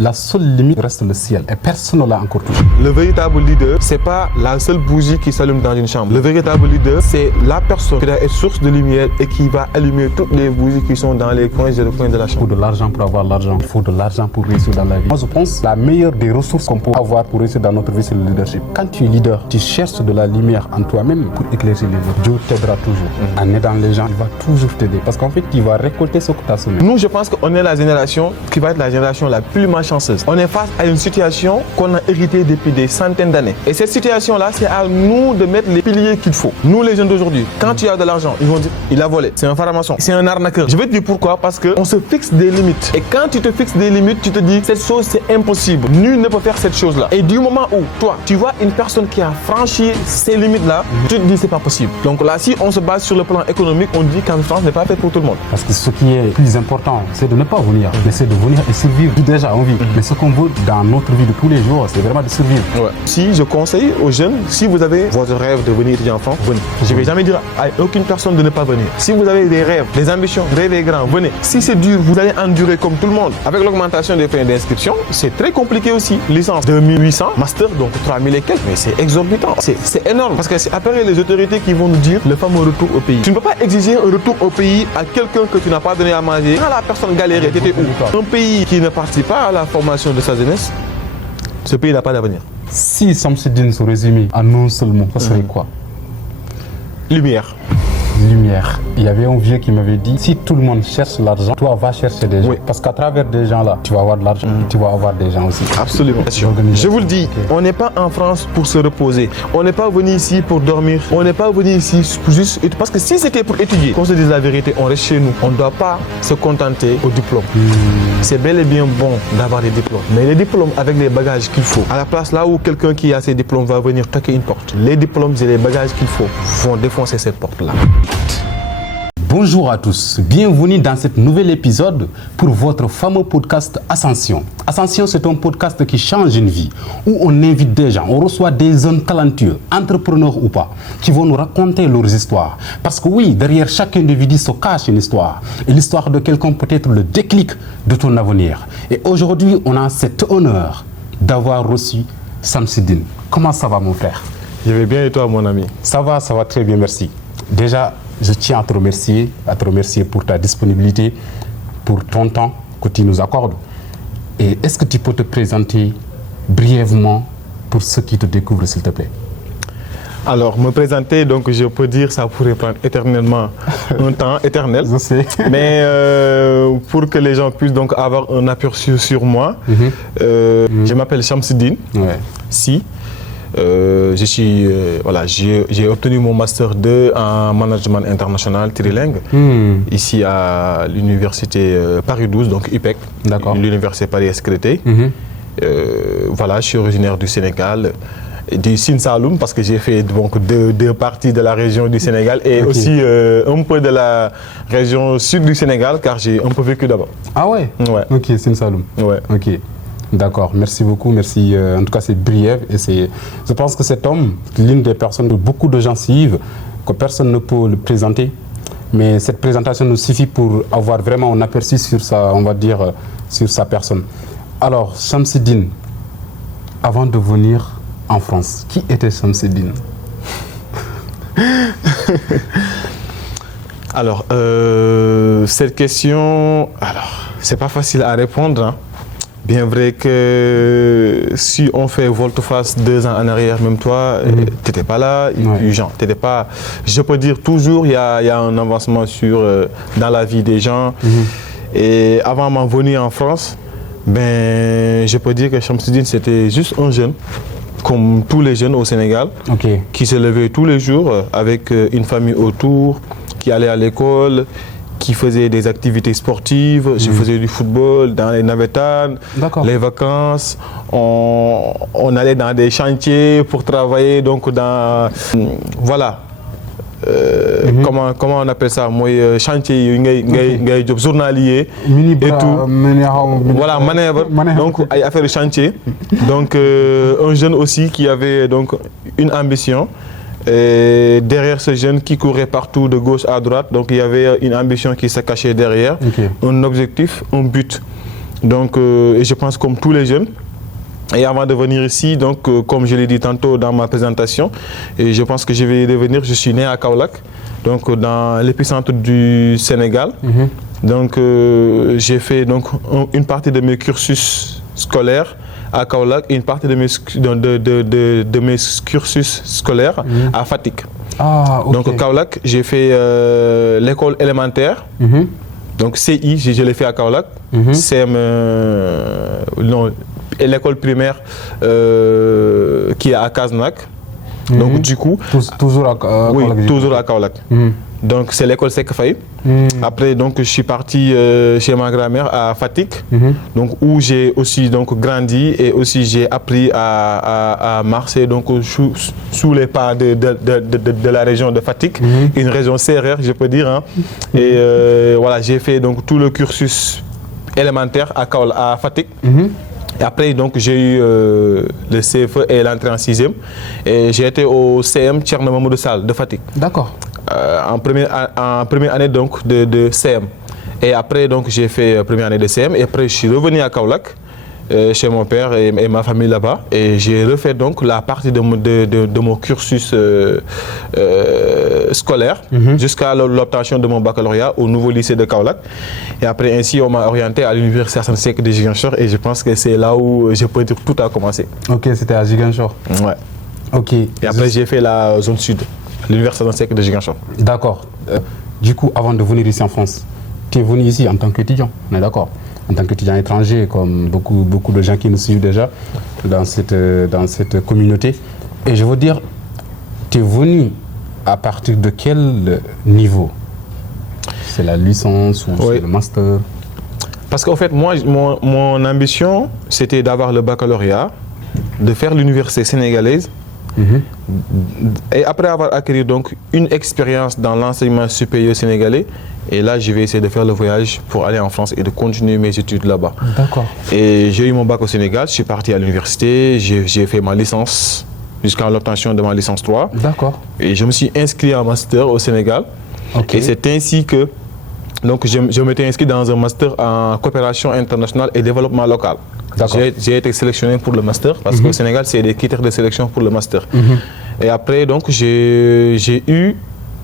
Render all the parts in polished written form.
La seule limite reste le ciel et personne ne l'a encore touché. Le véritable leader, c'est pas la seule bougie qui s'allume dans une chambre. Le véritable leader, c'est la personne qui doit être source de lumière et qui va allumer toutes les bougies qui sont dans les coins et les coins de la Il faut chambre. de l'argent pour avoir l'argent. Il faut de l'argent pour réussir dans la vie. Moi, je pense que la meilleure des ressources qu'on peut avoir pour réussir dans notre vie, c'est le leadership. Quand tu es leader, tu cherches de la lumière en toi-même pour éclaircir les autres. Dieu t'aidera toujours. En aidant les gens, il va toujours t'aider. Parce qu'en fait, tu vas récolter ce que tu as semé. Nous, je pense qu'on est la génération qui va être la génération la plus malchanceuse. On est face à une situation qu'on a héritée depuis des centaines d'années. Et cette situation-là, c'est à nous de mettre les piliers qu'il faut. Nous, les jeunes d'aujourd'hui, quand tu as de l'argent, ils vont dire, il a volé, c'est un franc-maçon, c'est un arnaqueur. Je vais te dire pourquoi, parce qu'on se fixe des limites. Et quand tu te fixes des limites, tu te dis, cette chose, c'est impossible. Nul ne peut faire cette chose-là. Et du moment où, toi, tu vois une personne qui a franchi ces limites-là, tu te dis, c'est pas possible. Donc là, si on se base sur le plan économique, on dit qu'en France n'est pas fait pour tout le monde. Parce que ce qui est plus important, c'est de ne pas venir, mais c'est de venir et survivre. Déjà, on vit. Mais ce qu'on veut dans notre vie de tous les jours, c'est vraiment de survivre. Ouais. Si je conseille aux jeunes, si vous avez votre rêve de venir étudier en France, venez. Je ne vais jamais dire à aucune personne de ne pas venir. Si vous avez des rêves, des ambitions, rêvez grand, venez. Si c'est dur, vous allez endurer comme tout le monde. Avec l'augmentation des frais d'inscription, c'est très compliqué aussi. Licence 2800, master donc 3000 et quelques, mais c'est exorbitant. C'est énorme parce que c'est après les autorités qui vont nous dire le fameux retour au pays. Tu ne peux pas exiger un retour au pays à quelqu'un que tu n'as pas donné à manger. Quand la personne galérait, tu étais où? Un pays qui ne participe pas à la formation de sa jeunesse, ce pays n'a pas d'avenir. Si Samsidine se résumait en un seul mot, ça serait quoi? Lumière. Lumière. Il y avait un vieux qui m'avait dit, si tout le monde cherche l'argent, toi va chercher des gens. Oui. Parce qu'à travers des gens là, tu vas avoir de l'argent, tu vas avoir des gens aussi. Absolument. Je vous le dis, on n'est pas en France pour se reposer. On n'est pas venu ici pour dormir. On n'est pas venu ici pour juste... Parce que si c'était pour étudier, qu'on se dise la vérité, on reste chez nous. On ne doit pas se contenter au diplôme. C'est bel et bien bon d'avoir des diplômes. Mais les diplômes avec les bagages qu'il faut. À la place là où quelqu'un qui a ses diplômes va venir toquer une porte. Les diplômes et les bagages qu'il faut vont défoncer cette porte-là. Bonjour à tous, bienvenue dans cet nouvel épisode pour votre fameux podcast Ascension. Ascension, c'est un podcast qui change une vie, où on invite des gens, on reçoit des hommes talentueux, entrepreneurs ou pas, qui vont nous raconter leurs histoires. Parce que oui, derrière chaque individu se cache une histoire. Et l'histoire de quelqu'un peut être le déclic de ton avenir. Et aujourd'hui, on a cet honneur d'avoir reçu Samsidine. Comment ça va mon frère? Je vais bien et toi mon ami? Ça va très bien, merci. Déjà, je tiens à te remercier pour ta disponibilité, pour ton temps que tu nous accordes. Et est-ce que tu peux te présenter brièvement pour ceux qui te découvrent, s'il te plaît? Alors, me présenter, donc je peux dire ça pourrait prendre éternellement un temps éternel. Je sais. Mais pour que les gens puissent donc avoir un aperçu sur moi, je m'appelle Samsidine. Ouais. Si. J'ai obtenu mon master 2 en management international trilingue ici à l'université Paris 12, donc UPEC, l'université Paris-Créteil. Voilà, je suis originaire du Sénégal, du Sine Saloum, parce que j'ai fait donc deux parties de la région du Sénégal et aussi un peu de la région sud du Sénégal, car j'ai un peu vécu là-bas. Ah ouais? Ouais. Ok, Sine Saloum. Ouais. Ok. D'accord, merci beaucoup, merci. En tout cas, c'est brief et je pense que cet homme, l'une des personnes que beaucoup de gens suivent, que personne ne peut le présenter, mais cette présentation nous suffit pour avoir vraiment un aperçu sur sa, on va dire, sur sa personne. Alors, Samsidine, avant de venir en France, qui était Samsidine? Alors, cette question, c'est pas facile à répondre, hein. Bien vrai que si on fait volte-face 2 ans en arrière, même toi, tu n'étais pas là, et puis Jean, t'étais pas... Je peux dire toujours, il y a un avancement dans la vie des gens. Et avant m'en venir en France, je peux dire que Samsidine, c'était juste un jeune, comme tous les jeunes au Sénégal, qui se levait tous les jours avec une famille autour, qui allait à l'école, qui faisait des activités sportives. Je faisais du football dans les navétanes, les vacances. On allait dans des chantiers pour travailler, donc dans... Voilà. Comment on appelle ça? Moi, chantier, job journalier et tout. Voilà, manœuvre. Donc, affaire de chantier. Donc, un jeune aussi qui avait donc une ambition. Et derrière ce jeune qui courait partout de gauche à droite, donc il y avait une ambition qui se cachait derrière, un objectif, un but. Donc, et je pense comme tous les jeunes. Et avant de venir ici, donc, comme je l'ai dit tantôt dans ma présentation, et je pense que je vais revenir, je suis né à Kaolack, donc dans l'épicentre du Sénégal. Donc, j'ai fait donc, une partie de mes cursus scolaires à Kaolack et une partie de mes cursus scolaires à Fatick. Ah, ok. Donc, Kaolack, j'ai fait l'école élémentaire. Donc, CI, je l'ai fait à Kaolack. CM, non, et l'école primaire qui est à Kasnack. Donc, du coup. Toujours à Kaolack. Oui, toujours à Kaolack. Donc, c'est l'école Seck Faye. Après, donc, je suis parti chez ma grand-mère à Fatick, donc, où j'ai aussi donc, grandi et aussi j'ai appris à marcher donc, sous les pas de la région de Fatick, une région sérère, je peux dire. Hein. Et voilà, j'ai fait donc, tout le cursus élémentaire à Fatick. Et après, donc, j'ai eu le CFE et l'entrée en 6e. Et j'ai été au CM Thierno Mamadou Sall de Fatick. D'accord. En première année donc, de CM. Et après, donc, j'ai fait première année de CM. Et après, je suis revenu à Kaolack, chez mon père et ma famille là-bas. Et j'ai refait donc la partie de mon cursus scolaire jusqu'à l'obtention de mon baccalauréat au nouveau lycée de Kaolack. Et après, ainsi, on m'a orienté à l'université Assane Seck de Ziguinchor. Et je pense que c'est là où je peux dire tout a commencé. Ok, c'était à Ziguinchor. Ouais. Ok. Et après, j'ai fait la zone sud, l'université Assane Seck de Ziguinchor. D'accord. Du coup, avant de venir ici en France, tu es venu ici en tant qu'étudiant, on est d'accord? En tant qu'étudiant étranger, comme beaucoup de gens qui nous suivent déjà dans cette communauté. Et je veux dire, tu es venu à partir de quel niveau? C'est la licence ou c'est le master? Parce qu'en fait, moi, mon ambition, c'était d'avoir le baccalauréat, de faire l'université sénégalaise. Et après avoir acquis donc une expérience dans l'enseignement supérieur sénégalais, et là je vais essayer de faire le voyage pour aller en France et de continuer mes études là-bas. D'accord. Et j'ai eu mon bac au Sénégal, je suis parti à l'université, j'ai fait ma licence jusqu'à l'obtention de ma licence 3. D'accord. Et je me suis inscrit en master au Sénégal. Okay. Et c'est ainsi que donc, je m'étais inscrit dans un master en coopération internationale et développement local. J'ai été sélectionné pour le master parce qu'au Sénégal, c'est des critères de sélection pour le master. Et après, donc, j'ai eu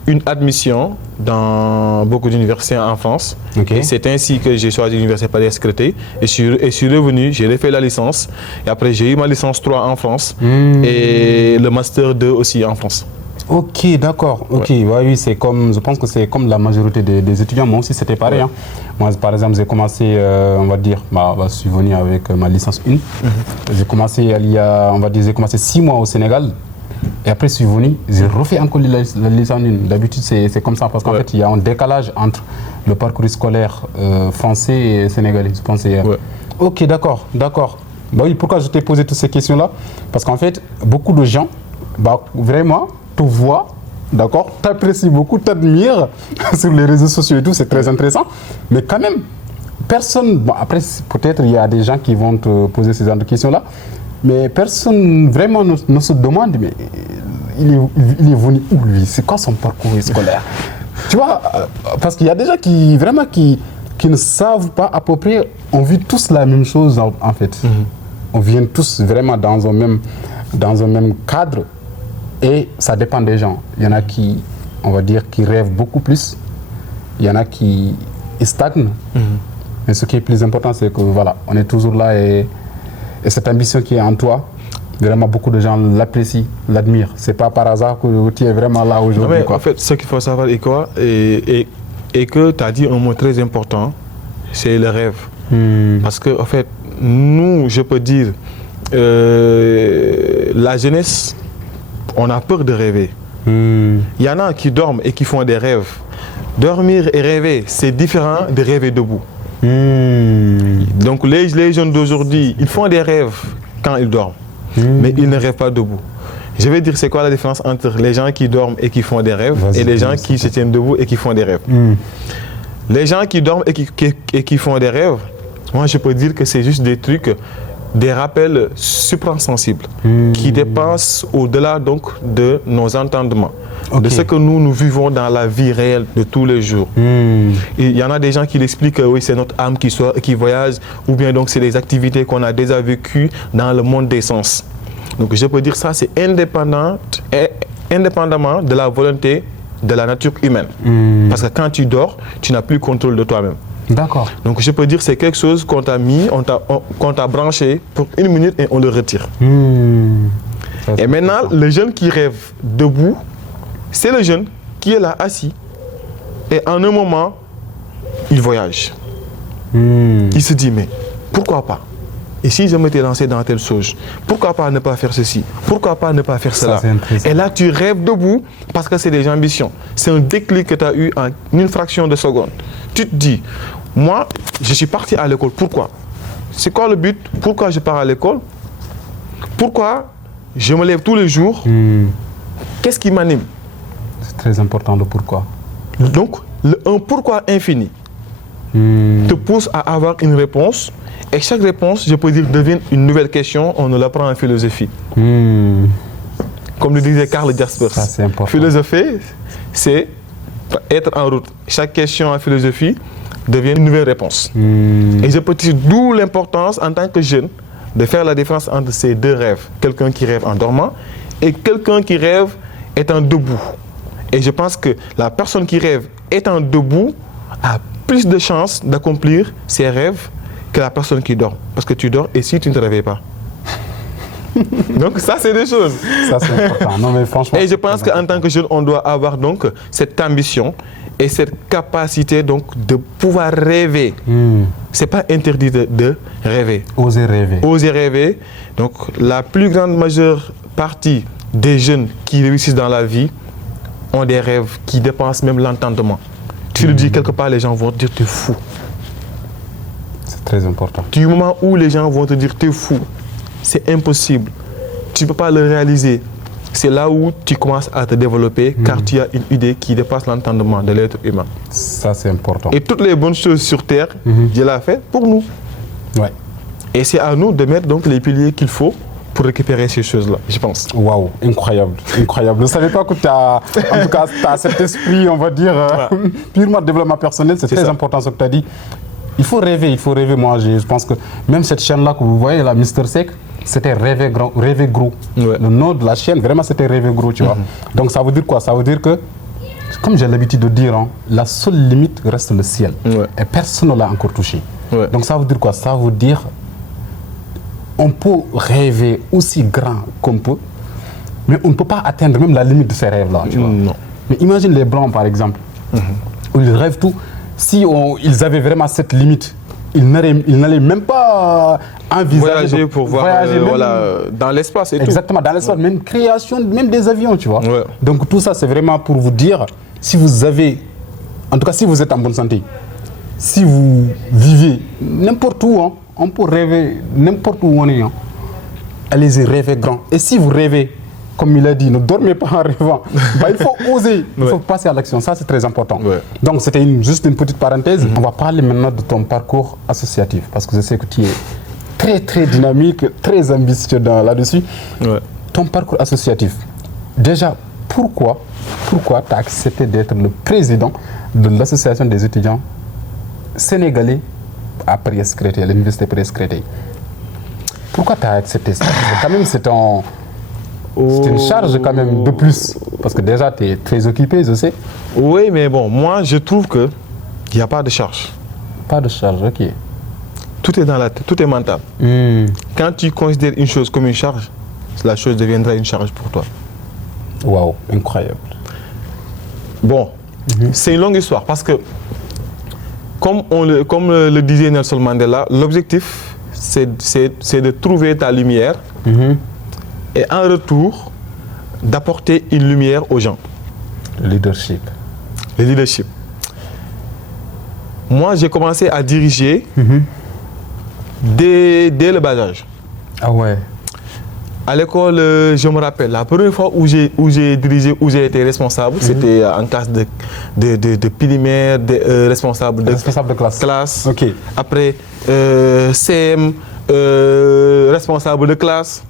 une admission dans beaucoup d'universités en France. Okay. Et c'est ainsi que j'ai choisi l'université Paris-Sacré-Cœur et je suis revenu, j'ai refait la licence. Et après, j'ai eu ma licence 3 en France et le master 2 aussi en France. Ok, d'accord. Ok, oui, c'est comme, je pense que c'est comme la majorité des étudiants. Moi aussi, c'était pareil. Hein. Moi, par exemple, j'ai commencé, on va dire, je suis venu avec ma licence 1. J'ai commencé j'ai commencé 6 mois au Sénégal. Et après, je suis venu, j'ai refait encore la licence 1. D'habitude, c'est comme ça, parce qu'en fait, il y a un décalage entre le parcours scolaire français et sénégalais. Je pense. Ok, d'accord. Bah oui, pourquoi je t'ai posé toutes ces questions-là? Parce qu'en fait, beaucoup de gens, vraiment, te voient, d'accord, t'apprécient beaucoup, t'admirent sur les réseaux sociaux et tout, c'est très intéressant. Mais quand même, personne, après, peut-être il y a des gens qui vont te poser ces genre de questions-là, mais personne vraiment ne se demande, mais il est venu où lui? C'est quoi son parcours scolaire? Tu vois, parce qu'il y a des gens qui ne savent pas à peu près, on vit tous la même chose en fait. On vient tous vraiment dans un même cadre. Et ça dépend des gens. Il y en a qui, on va dire, qui rêvent beaucoup plus. Il y en a qui stagnent. Mais ce qui est plus important, c'est que voilà, on est toujours là et cette ambition qui est en toi, vraiment beaucoup de gens l'apprécient, l'admirent. C'est pas par hasard que tu es vraiment là aujourd'hui. En fait, ce qu'il faut savoir est quoi, et que tu as dit un mot très important, c'est le rêve. Parce que en fait, nous, je peux dire, la jeunesse, on a peur de rêver. Il y en a qui dorment et qui font des rêves. Dormir et rêver, c'est différent de rêver debout. Donc les jeunes d'aujourd'hui, ils font des rêves quand ils dorment, mais ils ne rêvent pas debout. Je vais dire c'est quoi la différence entre les gens qui dorment et qui font des rêves et les gens qui se tiennent debout et qui font des rêves. Les gens qui dorment et qui font des rêves, moi je peux dire que c'est juste des trucs des rappels suprasensibles qui dépassent au-delà donc de nos entendements, de ce que nous vivons dans la vie réelle de tous les jours. Et il y en a des gens qui l'expliquent que oui, c'est notre âme qui voyage, ou bien donc c'est des activités qu'on a déjà vécues dans le monde des sens. Donc je peux dire ça, c'est indépendamment de la volonté de la nature humaine. Parce que quand tu dors, tu n'as plus contrôle de toi-même. D'accord. Donc je peux dire que c'est quelque chose qu'on t'a mis, qu'on t'a branché pour 1 minute et on le retire. Et maintenant, le jeune qui rêve debout, c'est le jeune qui est là assis et en un moment, il voyage. Il se dit, mais pourquoi pas? Et si je m'étais lancé dans telle chose, pourquoi pas ne pas faire ceci? Pourquoi pas ne pas faire cela? Et là, tu rêves debout parce que c'est des ambitions. C'est un déclic que tu as eu en une fraction de seconde. Tu te dis, moi, je suis parti à l'école. Pourquoi? C'est quoi le but? Pourquoi je pars à l'école? Pourquoi je me lève tous les jours? Qu'est-ce qui m'anime? C'est très important le pourquoi. Donc, un pourquoi infini te pousse à avoir une réponse. Et chaque réponse, je peux dire, devient une nouvelle question. On nous l'apprend en philosophie. Comme le disait Karl Jaspers. Ça, c'est important. Philosophie, c'est être en route. Chaque question en philosophie devient une nouvelle réponse. Et je peux dire d'où l'importance en tant que jeune de faire la différence entre ces deux rêves. Quelqu'un qui rêve en dormant et quelqu'un qui rêve étant debout. Et je pense que la personne qui rêve étant debout a plus de chances d'accomplir ses rêves que la personne qui dort. Parce que tu dors et si tu ne te réveilles pas. Donc ça, c'est des choses. Ça, c'est important. Non, mais franchement, et je pense qu'en tant que jeune, on doit avoir donc cette ambition et cette capacité donc de pouvoir rêver. C'est pas interdit de rêver. Oser rêver. Oser rêver. Donc la plus grande majeure partie des jeunes qui réussissent dans la vie ont des rêves qui dépassent même l'entendement. Tu le dis quelque part, les gens vont te dire t'es fou. C'est très important. Du moment où les gens vont te dire t'es fou, c'est impossible. Tu ne peux pas le réaliser. C'est là où tu commences à te développer car tu as une idée qui dépasse l'entendement de l'être humain. Ça, c'est important. Et toutes les bonnes choses sur Terre, Dieu l'a fait pour nous. Ouais. Et c'est à nous de mettre donc les piliers qu'il faut pour récupérer ces choses-là, je pense. Waouh, incroyable, incroyable. Je ne savais pas que tu as, en tout cas, tu as cet esprit, on va dire, purement de développement personnel. C'est très important ce que tu as dit. Il faut rêver, il faut rêver. Moi, je pense que même cette chaîne-là que vous voyez, la Mister Seck, c'était rêver grand, rêver gros. Ouais. Le nom de la chaîne, vraiment, c'était rêver gros, tu vois. Donc, ça veut dire quoi? Ça veut dire que, comme j'ai l'habitude de dire, hein, la seule limite reste le ciel. Ouais. Et personne ne l'a encore touché. Ouais. Donc, ça veut dire quoi? Ça veut dire on peut rêver aussi grand qu'on peut, mais on ne peut pas atteindre même la limite de ces rêves-là. Non. Mais imagine les Blancs, par exemple, où ils rêvent tout. Si ils avaient vraiment cette limite, ils n'allaient même pas envisager voyager pour voir voilà, dans l'espace et exactement, dans l'espace, même création, même des avions, tu vois. Ouais. Donc tout ça, c'est vraiment pour vous dire, si vous avez, en tout cas si vous êtes en bonne santé, si vous vivez n'importe où, hein, on peut rêver n'importe où on est. Hein. Allez-y, rêvez grand. Et si vous rêvez, comme il a dit, ne dormez pas en rêvant. Bah, il faut oser, il faut passer à l'action. Ça, c'est très important. Ouais. Donc, c'était juste une petite parenthèse. On va parler maintenant de ton parcours associatif. Parce que je sais que tu es très, très dynamique, très ambitieux là-dessus. Ouais. Ton parcours associatif, déjà, pourquoi tu as accepté d'être le président de l'association des étudiants sénégalais à Priès-Créteil, à l'université Priès-Créteil? Pourquoi tu as accepté ça? Quand même, c'est une charge quand même de plus. Parce que déjà, tu es très occupé, je sais. Oui, mais bon, moi, je trouve qu'il n'y a pas de charge. Pas de charge, ok. Tout est dans la tête, tout est mental. Quand tu considères une chose comme une charge, la chose deviendra une charge pour toi. Waouh, incroyable. Bon, c'est une longue histoire parce que, comme le disait Nelson Mandela, l'objectif, c'est de trouver ta lumière et en retour, d'apporter une lumière aux gens. Le leadership. Le leadership. Moi, j'ai commencé à diriger dès le bas âge. Ah ouais. À l'école, je me rappelle, la première fois où j'ai dirigé, où j'ai été responsable, c'était en classe de primaire, responsable de classe. classe. Ok. Après, CM, responsable de classe,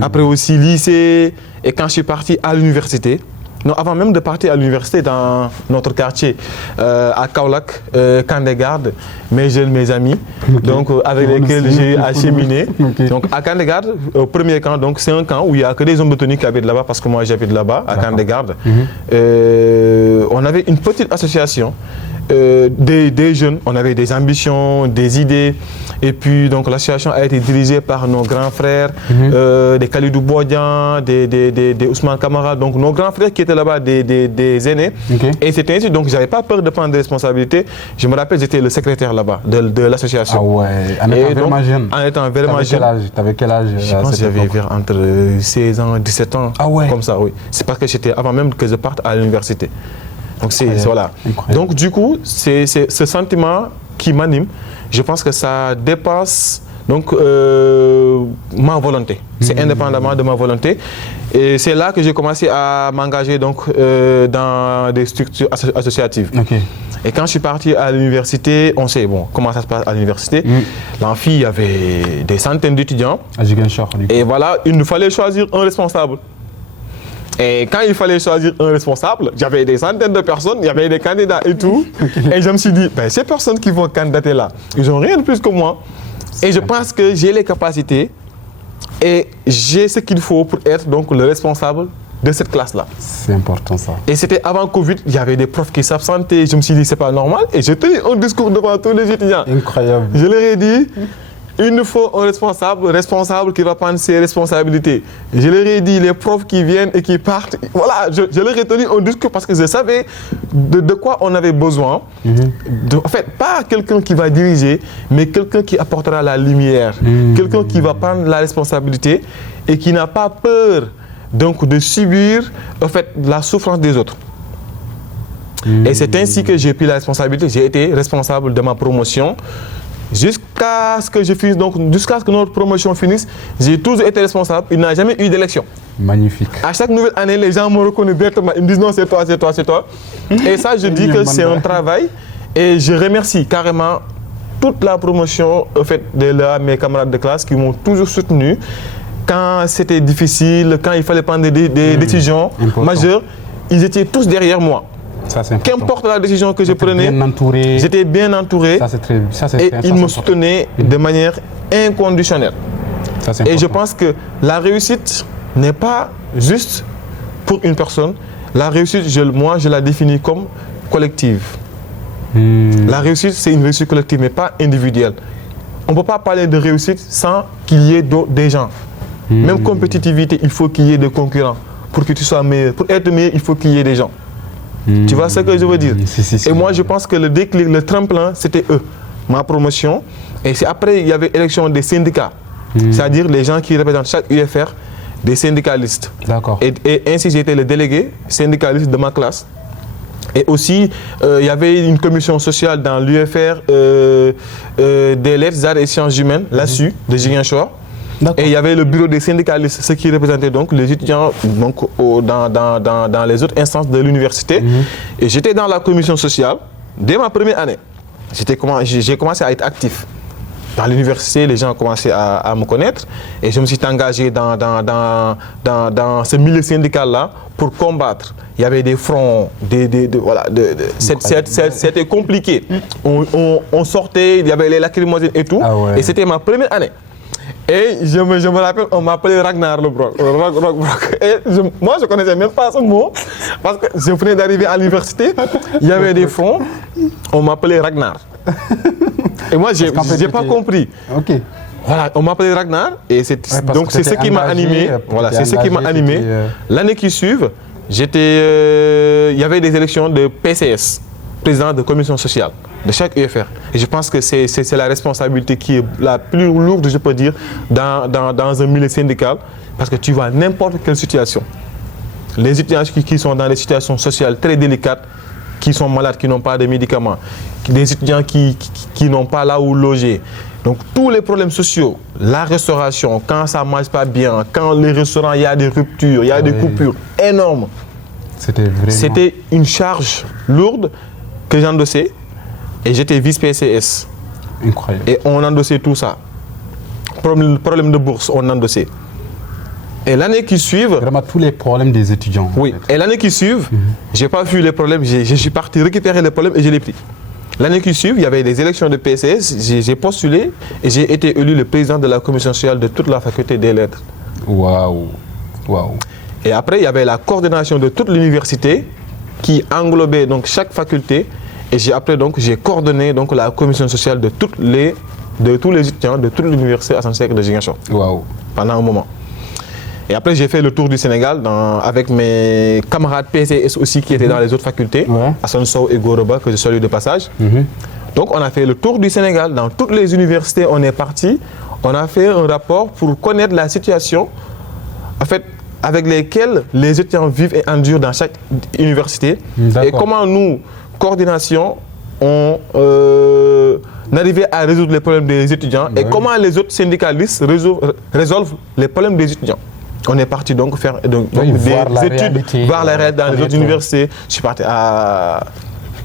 après aussi lycée, et quand je suis parti à l'université, non, avant même de partir à l'université dans notre quartier, à Kaolack, Kandégarde, mes jeunes, mes amis, donc avec lesquels j'ai acheminé. Donc à Kandégarde, au premier camp, donc c'est un camp où il n'y a que des hommes de tenue qui habitent là-bas, parce que moi j'habite là-bas, à Kandégarde. On avait une petite association. Des jeunes, on avait des ambitions, des idées, et puis donc l'association a été dirigée par nos grands frères, des Khalidou Bodian, des Ousmane Kamara, donc nos grands frères qui étaient là-bas, des aînés, et c'était ainsi, donc j'avais pas peur de prendre des responsabilités. Je me rappelle, j'étais le secrétaire là-bas de l'association. Ah ouais, en étant vraiment jeune. En étant vraiment jeune. T'avais quel âge? Je pense que j'avais entre 16 ans et 17 ans, comme ça, oui. C'est parce que j'étais avant même que je parte à l'université. Donc c'est voilà. Donc du coup, c'est ce sentiment qui m'anime. Je pense que ça dépasse donc ma volonté. C'est indépendamment de ma volonté. Et c'est là que j'ai commencé à m'engager donc dans des structures associatives. Et quand je suis parti à l'université, on sait comment ça se passe à l'université. L'amphi, il y avait des centaines d'étudiants. Et voilà, il nous fallait choisir un responsable. Et quand il fallait choisir un responsable, j'avais des centaines de personnes, il y avait des candidats et tout. Et je me suis dit, ces personnes qui vont candidater là, ils n'ont rien de plus que moi. Et je pense que j'ai les capacités et j'ai ce qu'il faut pour être donc le responsable de cette classe-là. C'est important ça. Et c'était avant Covid, il y avait des profs qui s'absentaient. Je me suis dit, c'est pas normal. Et j'ai tenu un discours devant tous les étudiants. Incroyable. Je leur ai dit, il nous faut un responsable qui va prendre ses responsabilités. Je leur ai dit, les profs qui viennent et qui partent, voilà, je leur ai tenu un discours parce que je savais de quoi on avait besoin. En fait, pas quelqu'un qui va diriger, mais quelqu'un qui apportera la lumière, quelqu'un qui va prendre la responsabilité et qui n'a pas peur donc, de subir en fait, la souffrance des autres. Et c'est ainsi que j'ai pris la responsabilité. J'ai été responsable de ma promotion. Jusqu'à ce que je finisse, donc jusqu'à ce que notre promotion finisse, j'ai toujours été responsable. Il n'y a jamais eu d'élection. Magnifique. À chaque nouvelle année, les gens me reconnaissent directement. Ils me disent non, c'est toi, c'est toi, c'est toi. Et ça, je dis que c'est un travail. Et je remercie carrément toute la promotion en fait, de mes camarades de classe qui m'ont toujours soutenu. Quand c'était difficile, quand il fallait prendre des décisions majeures, ils étaient tous derrière moi. Qu'importe la décision que je prenais, j'étais bien entouré et ils me soutenaient de manière inconditionnelle. Et je pense que la réussite n'est pas juste pour une personne. La réussite, moi, je la définis comme collective. La réussite, c'est une réussite collective, mais pas individuelle. On ne peut pas parler de réussite sans qu'il y ait des gens. Même compétitivité, il faut qu'il y ait des concurrents. Pour que tu sois meilleur. Pour être meilleur, il faut qu'il y ait des gens. Tu vois ce que je veux dire? Et moi, je pense que le déclic, le tremplin, c'était eux, ma promotion. Et c'est après, il y avait l'élection des syndicats, c'est-à-dire les gens qui représentent chaque UFR, des syndicalistes. D'accord. Et ainsi, j'étais le délégué syndicaliste de ma classe. Et aussi, il y avait une commission sociale dans l'UFR des lettres, arts et sciences humaines, l'ASU, de Ziguinchor. Et il y avait le bureau des syndicalistes, ce qui représentait donc les étudiants donc, dans les autres instances de l'université. Et j'étais dans la commission sociale dès ma première année. J'ai commencé à être actif. Dans l'université, les gens ont commencé à me connaître et je me suis engagé dans ce milieu syndical-là pour combattre. Il y avait des fronts, voilà, c'était compliqué. On sortait, il y avait les lacrymogènes et tout. Et c'était ma première année. Et je me rappelle, on m'appelait Ragnar le Broc. Et moi, je ne connaissais même pas ce mot, parce que je venais d'arriver à l'université, il y avait des fronts, on m'appelait Ragnar. Et moi, je n'ai pas compris. Voilà, on m'appelait Ragnar, et donc c'est ce qui m'a animé. Voilà, c'est ce qui m'a animé. L'année qui suit, il y avait des élections de PCS, président de commission sociale de chaque UFR. Et je pense que c'est la responsabilité qui est la plus lourde, je peux dire, dans un milieu syndical, parce que tu vois n'importe quelle situation. Les étudiants qui sont dans des situations sociales très délicates, qui sont malades, qui n'ont pas de médicaments, des étudiants qui n'ont pas là où loger. Donc tous les problèmes sociaux, la restauration, quand ça ne marche pas bien, quand les restaurants, il y a des ruptures, il y a des coupures énormes. C'était une charge lourde que j'endossais. Et j'étais vice-PCS. Incroyable. Et on endossait tout ça. problème de bourse, on endossait. Et l'année qui suit... Vraiment tous les problèmes des étudiants. Oui, et l'année qui suit, je n'ai pas vu les problèmes, je suis parti récupérer les problèmes et je les ai pris. L'année qui suit, il y avait des élections de PCS, j'ai postulé et j'ai été élu le président de la commission sociale de toute la faculté des lettres. Waouh, waouh. Et après, il y avait la coordination de toute l'université qui englobait donc chaque faculté. Et j'ai coordonné donc la commission sociale de tous les étudiants de toute l'université Assane Seck de Ziguinchor. Waouh. Pendant un moment. Et après, j'ai fait le tour du Sénégal avec mes camarades PCS aussi qui étaient dans les autres facultés, Assane Sow et Goroba, que je salue de passage. Donc, on a fait le tour du Sénégal. Dans toutes les universités, on est parti. On a fait un rapport pour connaître la situation, en fait, avec lesquelles les étudiants vivent et endurent dans chaque université. Et comment nous, coordination, on arrivait à résoudre les problèmes des étudiants et comment les autres syndicalistes résolvent les problèmes des étudiants. On est parti donc faire des études, voir la réalité dans les autres universités. Je suis parti à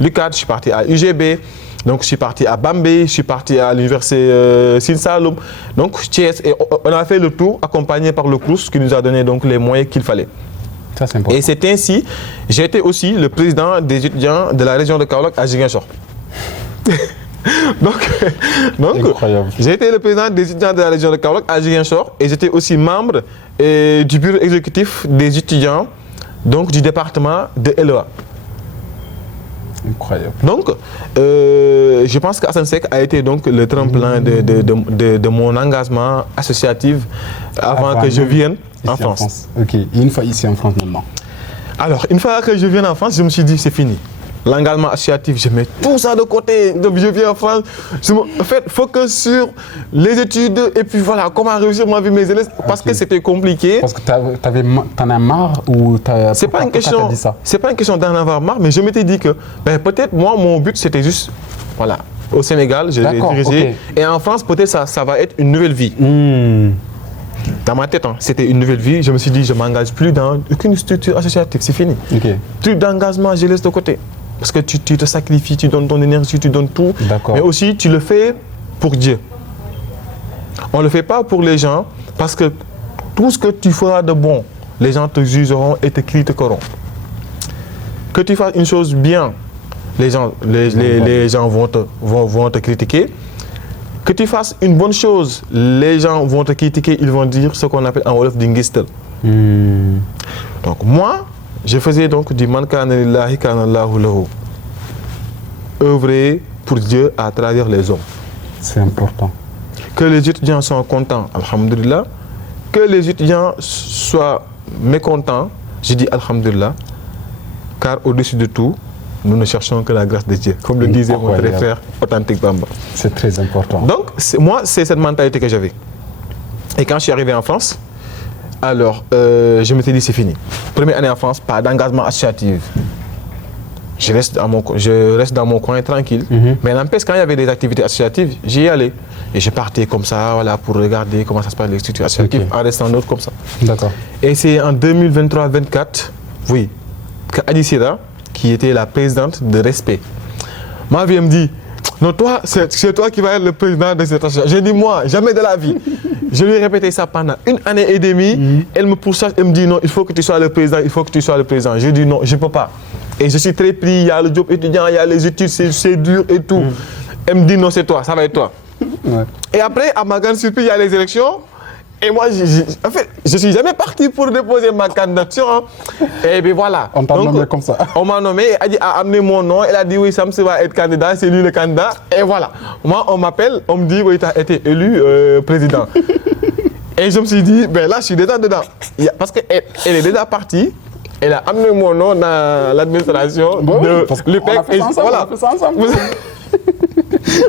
l'UCAD, je suis parti à UGB, donc je suis parti à Bambey, je suis parti à l'université Sine Saloum, donc Thiès, et on a fait le tour accompagné par le CROUS qui nous a donné donc les moyens qu'il fallait. Ça, c'est important. Et c'est ainsi, j'ai été aussi le président des étudiants de la région de Kaolack à Ziguinchor. donc j'ai été le président des étudiants de la région de Kaolack à Ziguinchor et j'étais aussi membre du bureau exécutif des étudiants donc, du département de LEA. Incroyable. Donc, je pense qu'Assane Seck a été donc le tremplin de mon engagement associatif avant que je vienne en France. Ok, et une fois ici en France maintenant. Alors, une fois que je viens en France, je me suis dit c'est fini. L'engagement associatif, je mets tout ça de côté. Donc, je viens en France. En fait, focus sur les études et puis voilà, comment réussir ma vie, mes élèves. Parce que c'était compliqué. Parce que t'en as marre ou c'est pas une question d'en avoir marre, mais je m'étais dit que peut-être moi, mon but, c'était juste, voilà, au Sénégal, je l'ai dirigé. Et en France, peut-être ça va être une nouvelle vie. Dans ma tête, c'était une nouvelle vie. Je me suis dit, je ne m'engage plus dans aucune structure associative, c'est fini. Plus d'engagement, je laisse de côté. Parce que tu te sacrifies, tu donnes ton énergie, tu donnes tout. Mais aussi, tu le fais pour Dieu. On ne le fait pas pour les gens parce que tout ce que tu feras de bon, les gens te jugeront et te critiqueront. Que tu fasses une chose bien, les gens vont te critiquer. Que tu fasses une bonne chose, les gens vont te critiquer, ils vont dire ce qu'on appelle en wolof di ngistal. Donc moi, je faisais donc du man kana lillahi kana Allahu lahu. Œuvrer pour Dieu à travers les hommes. C'est important. Que les étudiants soient contents, alhamdulillah. Que les étudiants soient mécontents, je dis alhamdulillah. Car au-dessus de tout, nous ne cherchons que la grâce de Dieu, comme le disait mon très frère authentique Bamba. C'est très important. Donc, moi, c'est cette mentalité que j'avais. Et quand je suis arrivé en France, alors, je me suis dit, c'est fini. Première année en France, pas d'engagement associatif. Je reste dans mon coin tranquille. Mais n'empêche, quand il y avait des activités associatives, j'y allais. Et je partais comme ça, voilà, pour regarder comment ça se passe les structures associatives, en restant neutre comme ça. D'accord. Et c'est en 2023-24, oui, que Adissira, qui était la présidente de Respect, ma vie me dit, non, toi, c'est toi qui vas être le président de cette association. J'ai dit, moi, jamais de la vie. Je lui ai répété ça pendant une année et demie. Elle me pousse, elle me dit, non, il faut que tu sois le président, il faut que tu sois le président. J'ai dit, non, je ne peux pas. Et je suis très pris, il y a le job étudiant, il y a les études, c'est dur et tout. Elle me dit, non, c'est toi, ça va être toi. Et après, à ma grande surprise, il y a les élections. Et moi, en fait, je ne suis jamais parti pour déposer ma candidature. Et bien voilà. On t'a nommé comme ça. On m'a nommé, elle a amené mon nom, elle a dit oui, Sam va être candidat, c'est lui le candidat. Et voilà. Moi, on m'appelle, on me dit oui, tu as été élu président. Et je me suis dit, ben là, je suis déjà dedans. Parce qu'elle est déjà partie. Elle a amené mon nom dans l'administration de l'UPEC. Voilà. On a fait ça ensemble.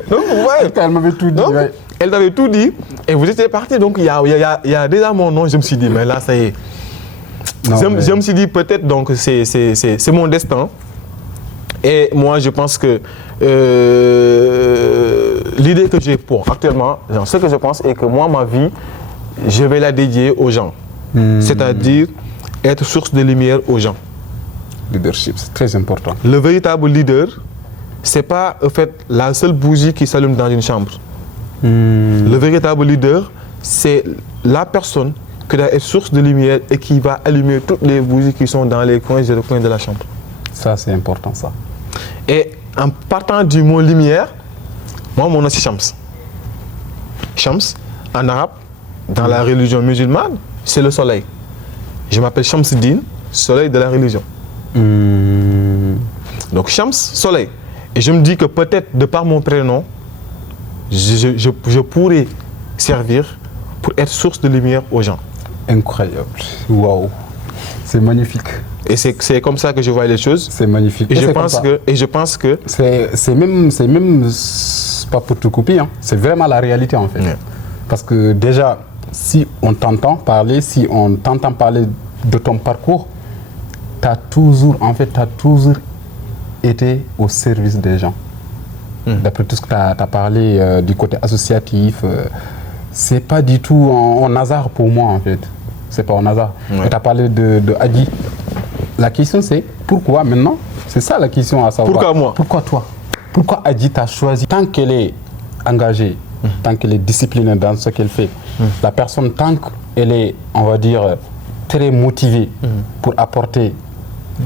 Donc, ouais. Elle m'avait tout dit. Donc, elle t'avait tout dit et vous étiez parti, donc il y a déjà mon nom. Je me suis dit, mais là, ça y est. Je me suis dit, peut-être, donc, c'est mon destin. Et moi, je pense que l'idée que j'ai pour actuellement, ce que je pense est que moi, ma vie, je vais la dédier aux gens. C'est-à-dire être source de lumière aux gens. Leadership, c'est très important. Le véritable leader, ce n'est pas en fait, la seule bougie qui s'allume dans une chambre. Le véritable leader, c'est la personne qui doit être source de lumière et qui va allumer toutes les bougies qui sont dans les coins et recoins de la chambre. Ça, c'est important, ça. Et en partant du mot lumière, moi, mon nom, c'est Shams. Shams, en arabe, dans la religion musulmane, c'est le soleil. Je m'appelle Shamsuddin, soleil de la religion. Donc Shams, soleil. Et je me dis que peut-être de par mon prénom, je pourrais servir pour être source de lumière aux gens. Incroyable. Waouh. C'est magnifique. Et c'est comme ça que je vois les choses. C'est magnifique. Et je pense que c'est même pas pour te couper, hein. C'est vraiment la réalité en fait. Yeah. Parce que déjà, si on t'entend parler, de ton parcours, tu as toujours été au service des gens. D'après tout ce que tu as parlé du côté associatif, c'est pas du tout en hasard pour moi en fait. C'est pas en hasard. Ouais. Tu as parlé de Adi. La question c'est pourquoi maintenant? C'est ça la question à savoir. Pourquoi moi? Pourquoi toi? Pourquoi Adi t'a choisi? Tant qu'elle est engagée, tant qu'elle est disciplinée dans ce qu'elle fait, la personne, tant qu'elle est, on va dire, très motivée pour apporter,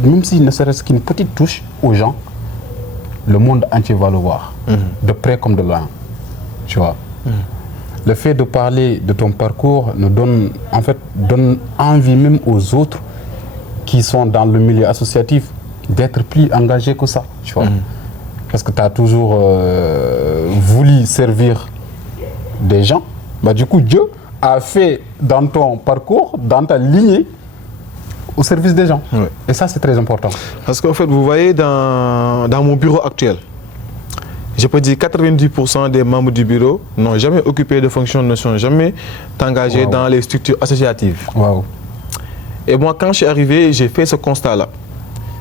même s'il ne serait-ce qu'une petite touche aux gens, le monde entier va le voir, de près comme de loin. Tu vois. Le fait de parler de ton parcours nous donne envie même aux autres qui sont dans le milieu associatif d'être plus engagés que ça. Tu vois. Parce que tu as toujours voulu servir des gens. Bah, du coup, Dieu a fait dans ton parcours, dans ta lignée, au service des gens. Ouais. Et ça, c'est très important. Parce qu'en fait, vous voyez, dans mon bureau actuel, je peux dire 90% des membres du bureau n'ont jamais occupé de fonction, ne sont jamais engagés dans les structures associatives. Waouh. Et moi, quand je suis arrivé, j'ai fait ce constat-là.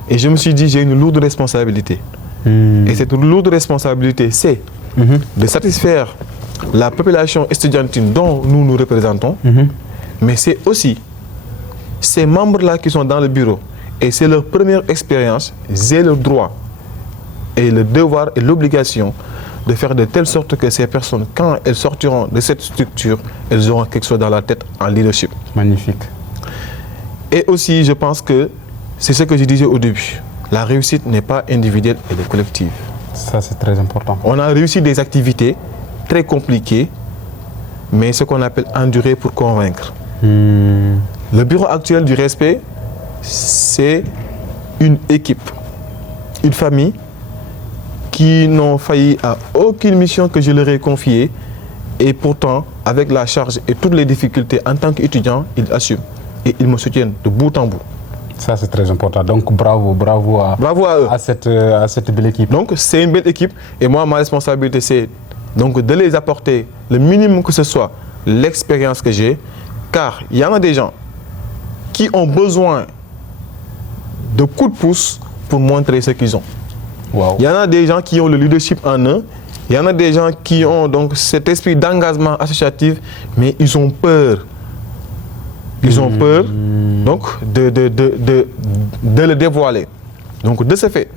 Et je me suis dit, j'ai une lourde responsabilité. Et cette lourde responsabilité, c'est de satisfaire la population estudiantine dont nous nous représentons, mais c'est aussi ces membres-là qui sont dans le bureau. Et c'est leur première expérience, j'ai le droit et le devoir et l'obligation de faire de telle sorte que ces personnes, quand elles sortiront de cette structure, elles auront quelque chose dans la tête en leadership. Magnifique. Et aussi, je pense que c'est ce que je disais au début. La réussite n'est pas individuelle, elle est collective. Ça, c'est très important. On a réussi des activités très compliquées, mais ce qu'on appelle endurer pour convaincre. Le bureau actuel du respect, c'est une équipe, une famille qui n'ont failli à aucune mission que je leur ai confiée. Et pourtant, avec la charge et toutes les difficultés en tant qu'étudiant, ils assument. Et ils me soutiennent de bout en bout. Ça, c'est très important. Donc, bravo à eux. À cette belle équipe. Donc, c'est une belle équipe. Et moi, ma responsabilité, c'est donc de les apporter le minimum que ce soit, l'expérience que j'ai. Car il y en a des gens qui ont besoin de coups de pouce pour montrer ce qu'ils ont. Wow. Il y en a des gens qui ont le leadership en eux. Il y en a des gens qui ont donc cet esprit d'engagement associatif, mais ils ont peur. Ils ont peur donc de le dévoiler. Donc de ce fait,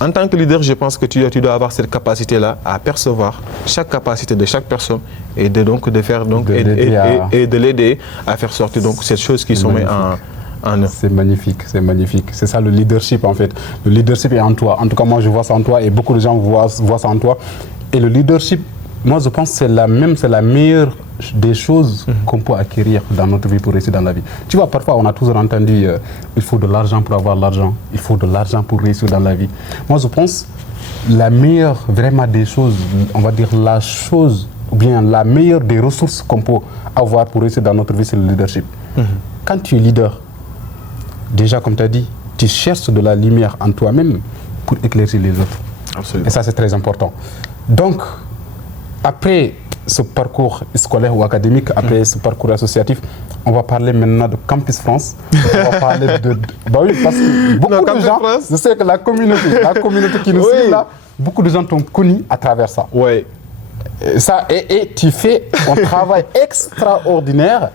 en tant que leader, je pense que tu dois avoir cette capacité-là à percevoir chaque capacité de chaque personne et de faire donc et de l'aider à faire sortir donc cette chose qui sont en eux. C'est magnifique, c'est magnifique. C'est ça le leadership en fait. Le leadership est en toi. En tout cas, moi je vois ça en toi et beaucoup de gens voient ça en toi. Et le leadership, moi je pense que c'est la meilleure des choses qu'on peut acquérir dans notre vie pour réussir dans la vie. Tu vois, parfois on a toujours entendu il faut de l'argent pour avoir l'argent, il faut de l'argent pour réussir dans la vie. Moi je pense la meilleure vraiment des choses, on va dire la chose, ou bien la meilleure des ressources qu'on peut avoir pour réussir dans notre vie, c'est le leadership. Quand tu es leader, déjà comme tu as dit, tu cherches de la lumière en toi-même pour éclaircir les autres. Absolument. Et ça c'est très important. Donc, après ce parcours scolaire ou académique, après ce parcours associatif, on va parler maintenant de Campus France. On va parler bah oui, parce que beaucoup de gens, je sais que la communauté qui nous suit là, beaucoup de gens t'ont connu à travers ça. Ouais. Et tu fais un travail extraordinaire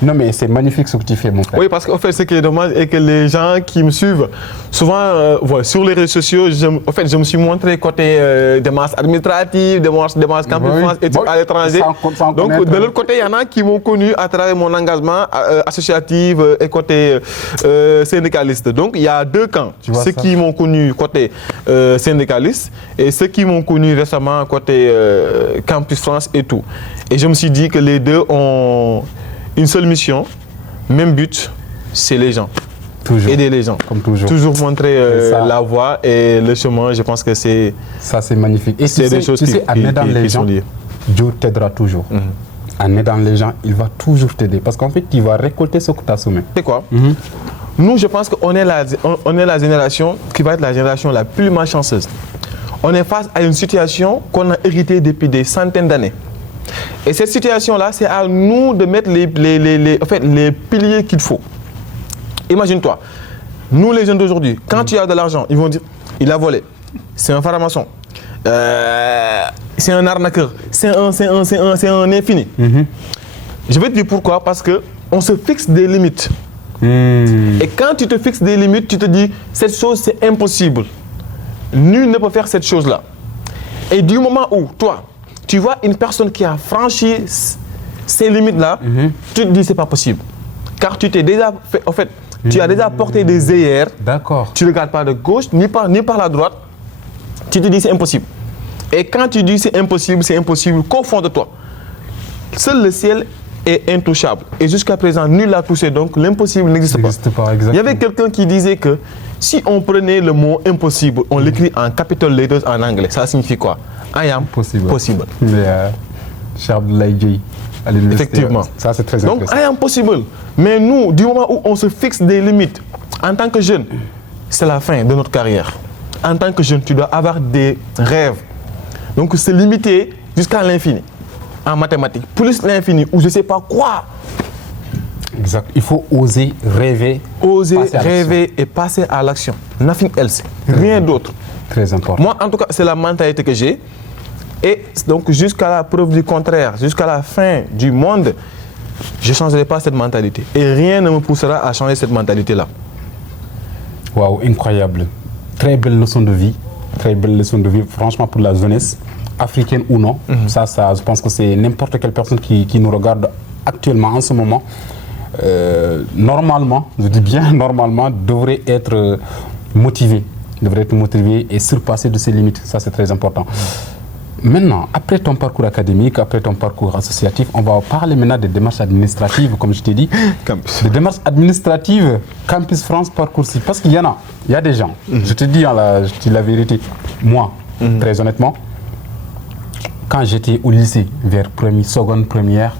Non, mais c'est magnifique ce que tu fais, mon frère. Oui, parce qu'en fait, ce qui est dommage est que les gens qui me suivent, souvent, sur les réseaux sociaux, je me suis montré côté démarches administratives, démarches Campus France et tout à l'étranger. Donc, de l'autre côté, il y en a qui m'ont connu à travers mon engagement associatif et côté syndicaliste. Donc, il y a deux camps. Ceux qui m'ont connu côté syndicaliste et ceux qui m'ont connu récemment côté Campus France et tout. Et je me suis dit que les deux ont une seule mission, même but, c'est les gens. Toujours. Aider les gens. Comme toujours. Toujours montrer la voie et le chemin, je pense que c'est... Ça, c'est magnifique. Et c'est des choses en aidant les gens, Dieu t'aidera toujours. En aidant les gens, il va toujours t'aider. Parce qu'en fait, il va récolter ce que tu as semé. C'est quoi? Nous, je pense qu'on est la génération qui va être la génération la plus malchanceuse. On est face à une situation qu'on a héritée depuis des centaines d'années. Et cette situation-là, c'est à nous de mettre les piliers qu'il faut. Imagine-toi, nous les jeunes d'aujourd'hui, quand tu as de l'argent, ils vont dire, il a volé, c'est un franc-maçon, c'est un arnaqueur, c'est un infini. Je vais te dire pourquoi, parce qu'on se fixe des limites. Et quand tu te fixes des limites, tu te dis, cette chose c'est impossible. Nul ne peut faire cette chose-là. Et du moment où, toi, tu vois une personne qui a franchi ces limites-là, tu te dis c'est pas possible. Car tu t'es déjà fait, en fait, tu as déjà porté des œillères. D'accord. Tu ne regardes pas de gauche ni par la droite. Tu te dis c'est impossible. Et quand tu dis c'est impossible qu'au fond de toi. Seul le ciel est intouchable. Et jusqu'à présent, nul l'a touché. Donc l'impossible n'existe pas. Exactement. Il y avait quelqu'un qui disait que si on prenait le mot impossible, on l'écrit en capital letters en anglais. Ça signifie quoi? I am possible. Mais Cheikh Abdoulaye Dieye à l'université. Effectivement. Ça, c'est très intéressant. Donc, I am possible. Mais nous, du moment où on se fixe des limites, en tant que jeune, c'est la fin de notre carrière. En tant que jeune, tu dois avoir des rêves. Donc, se limiter jusqu'à l'infini en mathématiques. Plus l'infini, ou je ne sais pas quoi. Exact. Il faut oser rêver. Oser rêver et passer à l'action. Nothing else. Rien d'autre. Très important. Moi, en tout cas, c'est la mentalité que j'ai. Et donc, jusqu'à la preuve du contraire, jusqu'à la fin du monde, je ne changerai pas cette mentalité. Et rien ne me poussera à changer cette mentalité-là. Waouh, incroyable. Très belle leçon de vie. Très belle leçon de vie, franchement, pour la jeunesse, africaine ou non. Ça, je pense que c'est n'importe quelle personne qui nous regarde actuellement, en ce moment. Normalement, je dis bien normalement, devrait être motivé et surpasser de ses limites. Ça, c'est très important. Maintenant, après ton parcours académique, après ton parcours associatif, on va parler maintenant des démarches administratives, comme je t'ai dit. Des démarches administratives, Campus France, Parcoursup. Parce qu'il y en a, il y a des gens. Je te dis la vérité. Moi, très honnêtement, quand j'étais au lycée, vers seconde, première,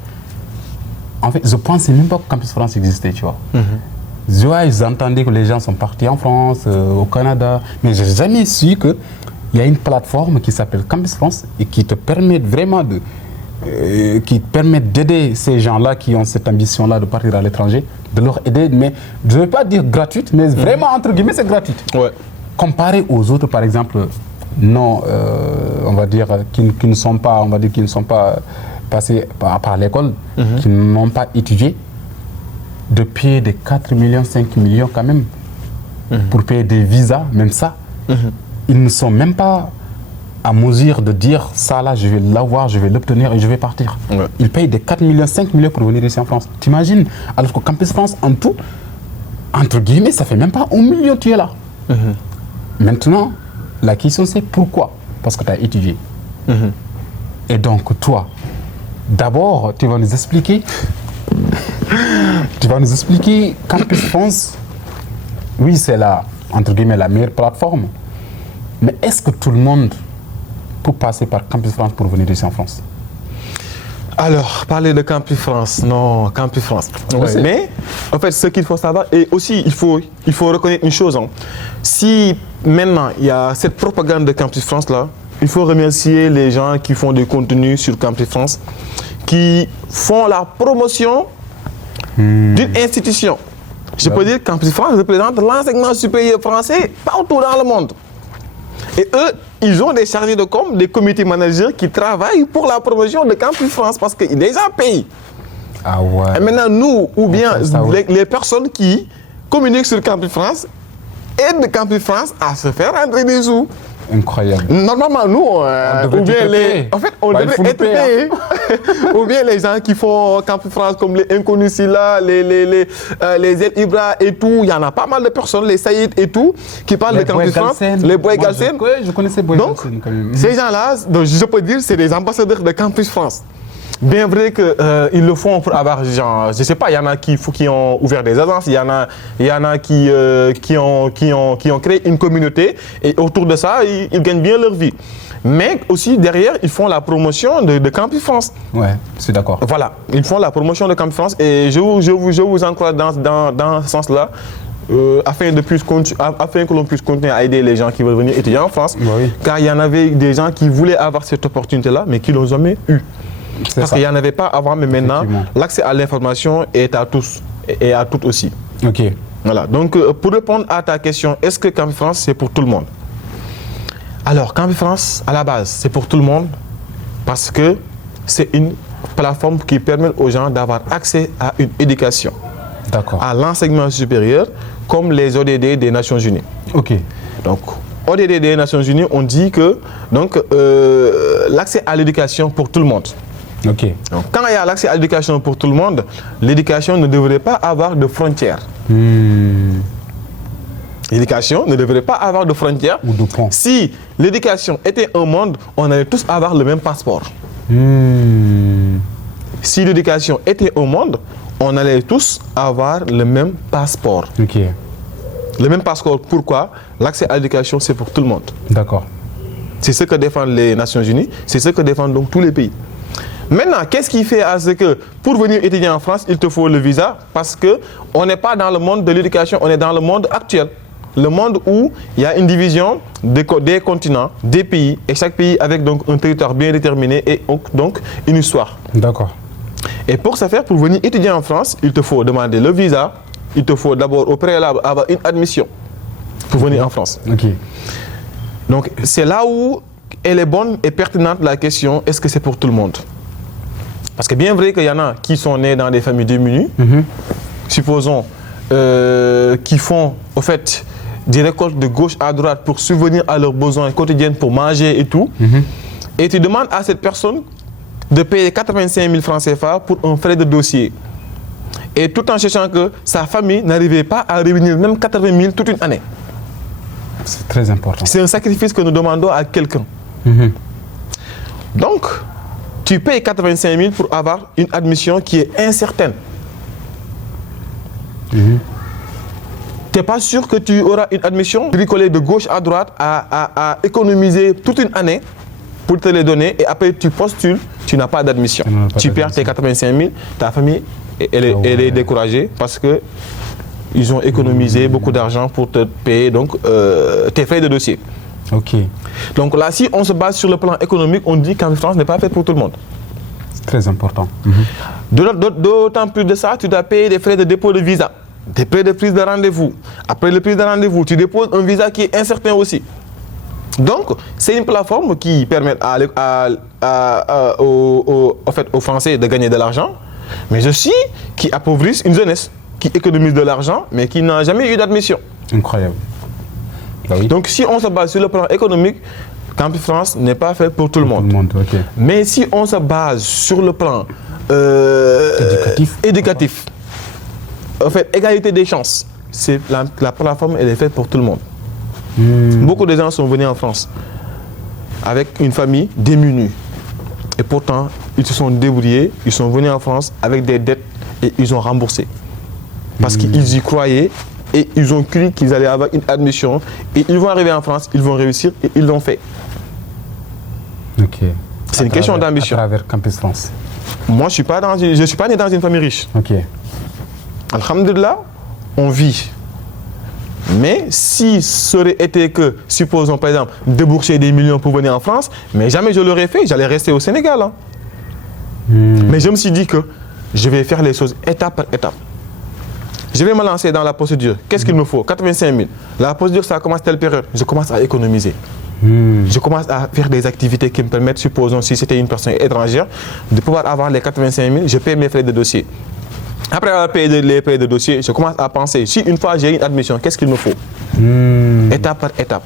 en fait, je ne pensais même pas que Campus France existait, tu vois. J'entendais que les gens sont partis en France, au Canada, mais je n'ai jamais su qu'il y a une plateforme qui s'appelle Campus France et qui te permet vraiment d'aider ces gens-là qui ont cette ambition-là de partir à l'étranger, de leur aider, mais je ne vais pas dire gratuite, mais vraiment, entre guillemets, c'est gratuite. Ouais. Comparé aux autres, par exemple, non, on va dire, qui ne sont pas passés par l'école, qui n'ont pas étudié, de payer des 4 millions, 5 millions quand même, pour payer des visas, même ça. Ils ne sont même pas à mesure de dire ça là, je vais l'avoir, je vais l'obtenir et je vais partir. Ouais. Ils payent des 4 millions, 5 millions pour venir ici en France. T'imagines? Alors que Campus France, en tout, entre guillemets, ça fait même pas 1 million, tu es là. Maintenant, la question c'est pourquoi? Parce que tu as étudié. Et donc toi, d'abord, tu vas nous expliquer Campus France. Oui, c'est entre guillemets, la meilleure plateforme. Mais est-ce que tout le monde peut passer par Campus France pour venir ici en France? Alors, parler de Campus France, non, Campus France. Ouais. Mais, en fait, ce qu'il faut savoir, et aussi, il faut reconnaître une chose. Si maintenant, il y a cette propagande de Campus France là, il faut remercier les gens qui font des contenus sur Campus France, qui font la promotion d'une institution. Je peux dire que Campus France représente l'enseignement supérieur français partout dans le monde. Et eux, ils ont des chargés de com, des comités managers qui travaillent pour la promotion de Campus France parce qu'ils déjà payent. Ah ouais. Et maintenant, nous, ou bien Ça, ouais. les personnes qui communiquent sur Campus France aident Campus France à se faire rentrer des sous. Incroyable. Normalement, nous, devrait ou bien être les... payé. En fait, on Bah, il devrait faut nous être payer, payé. Ou bien les gens qui font Campus France, comme les Inconnus Silla, les El Ibra et tout. Il y en a pas mal de personnes, les Saïd et tout, qui parlent de Campus France. Les Boy Galsen. Je connaissais Boy Donc, Galsen quand même. ces gens-là, donc, je peux dire, c'est des ambassadeurs de Campus France. Bien vrai qu'ils le font pour avoir, genre, je sais pas, il y en a qui ont ouvert des agences, il y en a qui ont créé une communauté et autour de ça, ils gagnent bien leur vie. Mais aussi derrière, ils font la promotion de Campus France. Ouais, je suis d'accord. Voilà, ils font la promotion de Campus France et je vous encourage dans ce sens-là. Afin que l'on puisse continuer à aider les gens qui veulent venir étudier en France. Oui. Car il y en avait des gens qui voulaient avoir cette opportunité-là, mais qui ne l'ont jamais eu. Parce qu'il n'y en avait pas avant, mais maintenant, l'accès à l'information est à tous et à toutes aussi. Ok. Voilà. Donc, pour répondre à ta question, est-ce que Campus France, c'est pour tout le monde? Alors, Campus France, à la base, c'est pour tout le monde parce que c'est une plateforme qui permet aux gens d'avoir accès à une éducation, à l'enseignement supérieur, comme les ODD des Nations Unies. Ok. Donc, ODD des Nations Unies, on dit que l'accès à l'éducation pour tout le monde. Ok. Donc, quand il y a l'accès à l'éducation pour tout le monde, l'éducation ne devrait pas avoir de frontières. L'éducation ne devrait pas avoir de frontières. Ou de pont. Si l'éducation était un monde, on allait tous avoir le même passeport. Si l'éducation était un monde, on allait tous avoir le même passeport. Ok. Le même passeport, pourquoi? L'accès à l'éducation, c'est pour tout le monde. D'accord. C'est ce que défendent les Nations Unies, c'est ce que défendent donc tous les pays. Maintenant, qu'est-ce qui fait à ce que pour venir étudier en France, il te faut le visa? Parce qu'on n'est pas dans le monde de l'éducation, on est dans le monde actuel. Le monde où il y a une division des continents, des pays, et chaque pays avec donc un territoire bien déterminé et donc une histoire. D'accord. Et pour ce faire, pour venir étudier en France, il te faut demander le visa, il te faut d'abord au préalable avoir une admission pour venir en France. Ok. Donc c'est là où elle est bonne et pertinente la question, est-ce que c'est pour tout le monde? Parce que bien vrai qu'il y en a qui sont nés dans des familles démunies, supposons, qui font au fait des récoltes de gauche à droite pour subvenir à leurs besoins quotidiens pour manger et tout. Et tu demandes à cette personne de payer 85 000 francs CFA pour un frais de dossier. Et tout en sachant que sa famille n'arrivait pas à revenir même 80 000 toute une année. C'est très important. C'est un sacrifice que nous demandons à quelqu'un. Donc, tu payes 85 000 pour avoir une admission qui est incertaine. Tu n'es pas sûr que tu auras une admission bricolée de gauche à droite à économiser toute une année pour te les donner et après tu postules, tu n'as pas d'admission. Tu perds tes 85 000, ta famille elle est découragée parce qu'ils ont économisé beaucoup d'argent pour te payer donc, tes frais de dossier. Ok. Donc là, si on se base sur le plan économique, on dit qu'en France n'est pas fait pour tout le monde. C'est très important. D'autant plus de ça, tu dois payer des frais de dépôt de visa, des frais de prise de rendez-vous. Après le prise de rendez-vous, tu déposes un visa qui est incertain aussi. Donc, c'est une plateforme qui permet aux Français de gagner de l'argent, mais aussi qui appauvrissent une jeunesse qui économise de l'argent, mais qui n'a jamais eu d'admission. Incroyable. Bah oui. Donc, si on se base sur le plan économique, Campus France n'est pas fait pour tout le monde. Okay. Mais si on se base sur le plan éducatif, en fait, égalité des chances, la plateforme elle est faite pour tout le monde. Beaucoup de gens sont venus en France avec une famille démunie. Et pourtant, ils se sont débrouillés, ils sont venus en France avec des dettes et ils ont remboursé. Parce qu'ils y croyaient et ils ont cru qu'ils allaient avoir une admission. Et ils vont arriver en France, ils vont réussir et ils l'ont fait. Ok. C'est une question d'ambition. À travers Campus France. Moi, je ne suis pas né dans une famille riche. Ok. Alhamdulillah, on vit. Mais si ça aurait été que, supposons par exemple, débourser des millions pour venir en France, mais jamais je l'aurais fait, j'allais rester au Sénégal. Hein. Mais je me suis dit que je vais faire les choses étape par étape. Je vais me lancer dans la procédure. Qu'est-ce qu'il me faut? 85 000. La procédure, ça commence telle période. Je commence à économiser. Je commence à faire des activités qui me permettent, supposons si c'était une personne étrangère, de pouvoir avoir les 85 000, je paye mes frais de dossier. Après avoir payé les frais de dossier, je commence à penser, si une fois j'ai une admission, qu'est-ce qu'il me faut? Étape par étape.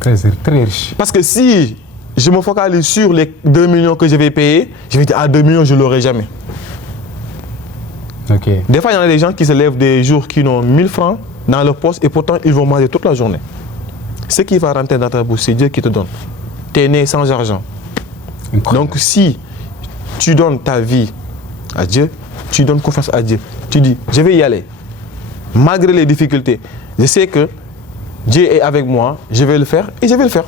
Très riche. Parce que si je me focalise sur les 2 millions que je vais payer, je vais dire, 2 millions, je ne l'aurai jamais. Okay. Des fois, il y en a des gens qui se lèvent des jours qui n'ont 1000 francs dans leur poste et pourtant, ils vont manger toute la journée. Ce qui va rentrer dans ta bouche, c'est Dieu qui te donne. Tu es né sans argent. Incroyable. Donc, si tu donnes ta vie à Dieu, tu donnes confiance à Dieu, tu dis, je vais y aller. Malgré les difficultés, je sais que Dieu est avec moi, je vais le faire et je vais le faire.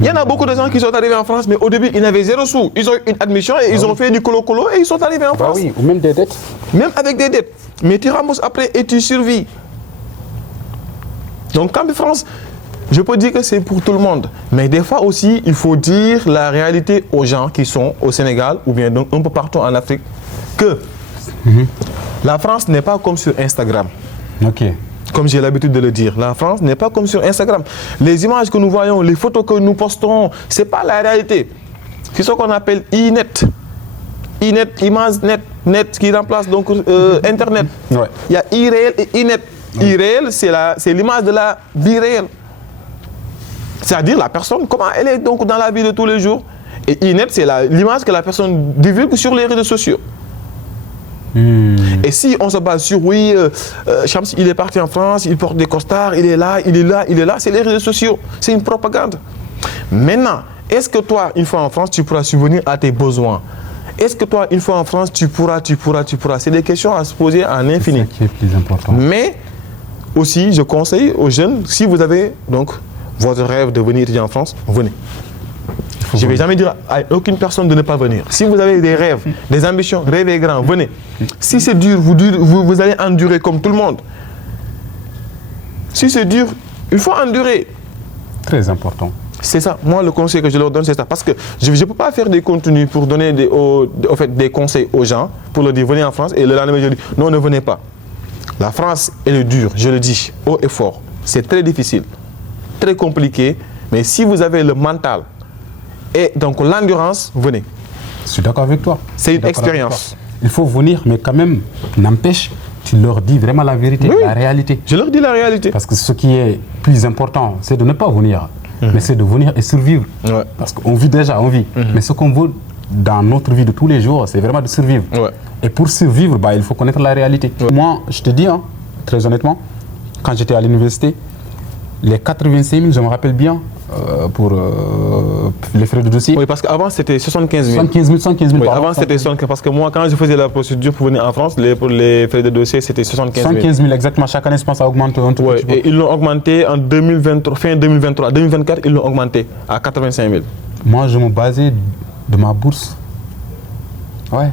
Il y en a beaucoup de gens qui sont arrivés en France, mais au début, ils n'avaient 0 sous. Ils ont eu une admission et ils ont fait du colo-colo et ils sont arrivés en France. Oui, ou même des dettes. Même avec des dettes. Mais tu rembourses après et tu survis. Donc, Campi France, je peux dire que c'est pour tout le monde. Mais des fois aussi, il faut dire la réalité aux gens qui sont au Sénégal ou bien donc un peu partout en Afrique que la France n'est pas comme sur Instagram. Ok. Comme j'ai l'habitude de le dire, la France n'est pas comme sur Instagram. Les images que nous voyons, les photos que nous postons, ce n'est pas la réalité. C'est ce qu'on appelle e-net. E-net, image net, net qui remplace donc Internet. Ouais. Il y a e-réel et e-net. E-réel, c'est l'image de la vie réelle. C'est-à-dire la personne, comment elle est donc dans la vie de tous les jours. Et e-net, c'est l'image que la personne divulgue sur les réseaux sociaux. Et si on se base sur, oui, Shams, il est parti en France, il porte des costards, il est là, il est là, il est là, c'est les réseaux sociaux, c'est une propagande. Maintenant, est-ce que toi, une fois en France, tu pourras subvenir à tes besoins? Est-ce que toi, une fois en France, tu pourras? C'est des questions à se poser en infini. C'est ça qui est plus important. Mais aussi, je conseille aux jeunes, si vous avez donc votre rêve de venir étudier en France, venez. Je ne vais jamais dire à aucune personne de ne pas venir. Si vous avez des rêves, des ambitions, rêvez grand, venez. Si c'est dur, vous allez endurer comme tout le monde. Si c'est dur, il faut endurer. Très important. C'est ça. Moi, le conseil que je leur donne, c'est ça. Parce que je ne peux pas faire des contenus pour donner des conseils aux gens, pour leur dire venez en France, et le lendemain, je dis non, ne venez pas. La France, elle est dure, je le dis, haut et fort. C'est très difficile, très compliqué. Mais si vous avez le mental, et donc l'endurance, venez. Je suis d'accord avec toi. C'est une expérience. Il faut venir, mais quand même, n'empêche, tu leur dis vraiment la vérité, Oui. la réalité. Je leur dis la réalité. Parce que ce qui est plus important, c'est de ne pas venir, mais c'est de venir et survivre. Ouais. Parce qu'on vit déjà, on vit. Mais ce qu'on veut dans notre vie de tous les jours, c'est vraiment de survivre. Ouais. Et pour survivre, il faut connaître la réalité. Moi, je te dis, très honnêtement, quand j'étais à l'université, les 85 000, je me rappelle bien, pour les frais de dossier. Oui, parce qu'avant c'était 75 000. 75 000 Oui, par an. avant c'était 75 parce que moi, quand je faisais la procédure pour venir en France, pour les frais de dossier, c'était 75 000. 75 000 exactement. Chaque année, je pense, ça augmente un tout Ouais, petit peu. et ils l'ont augmenté en 2023, fin 2023. 2024, ils l'ont augmenté à 85 000. Moi, je me basais de ma bourse. Ouais.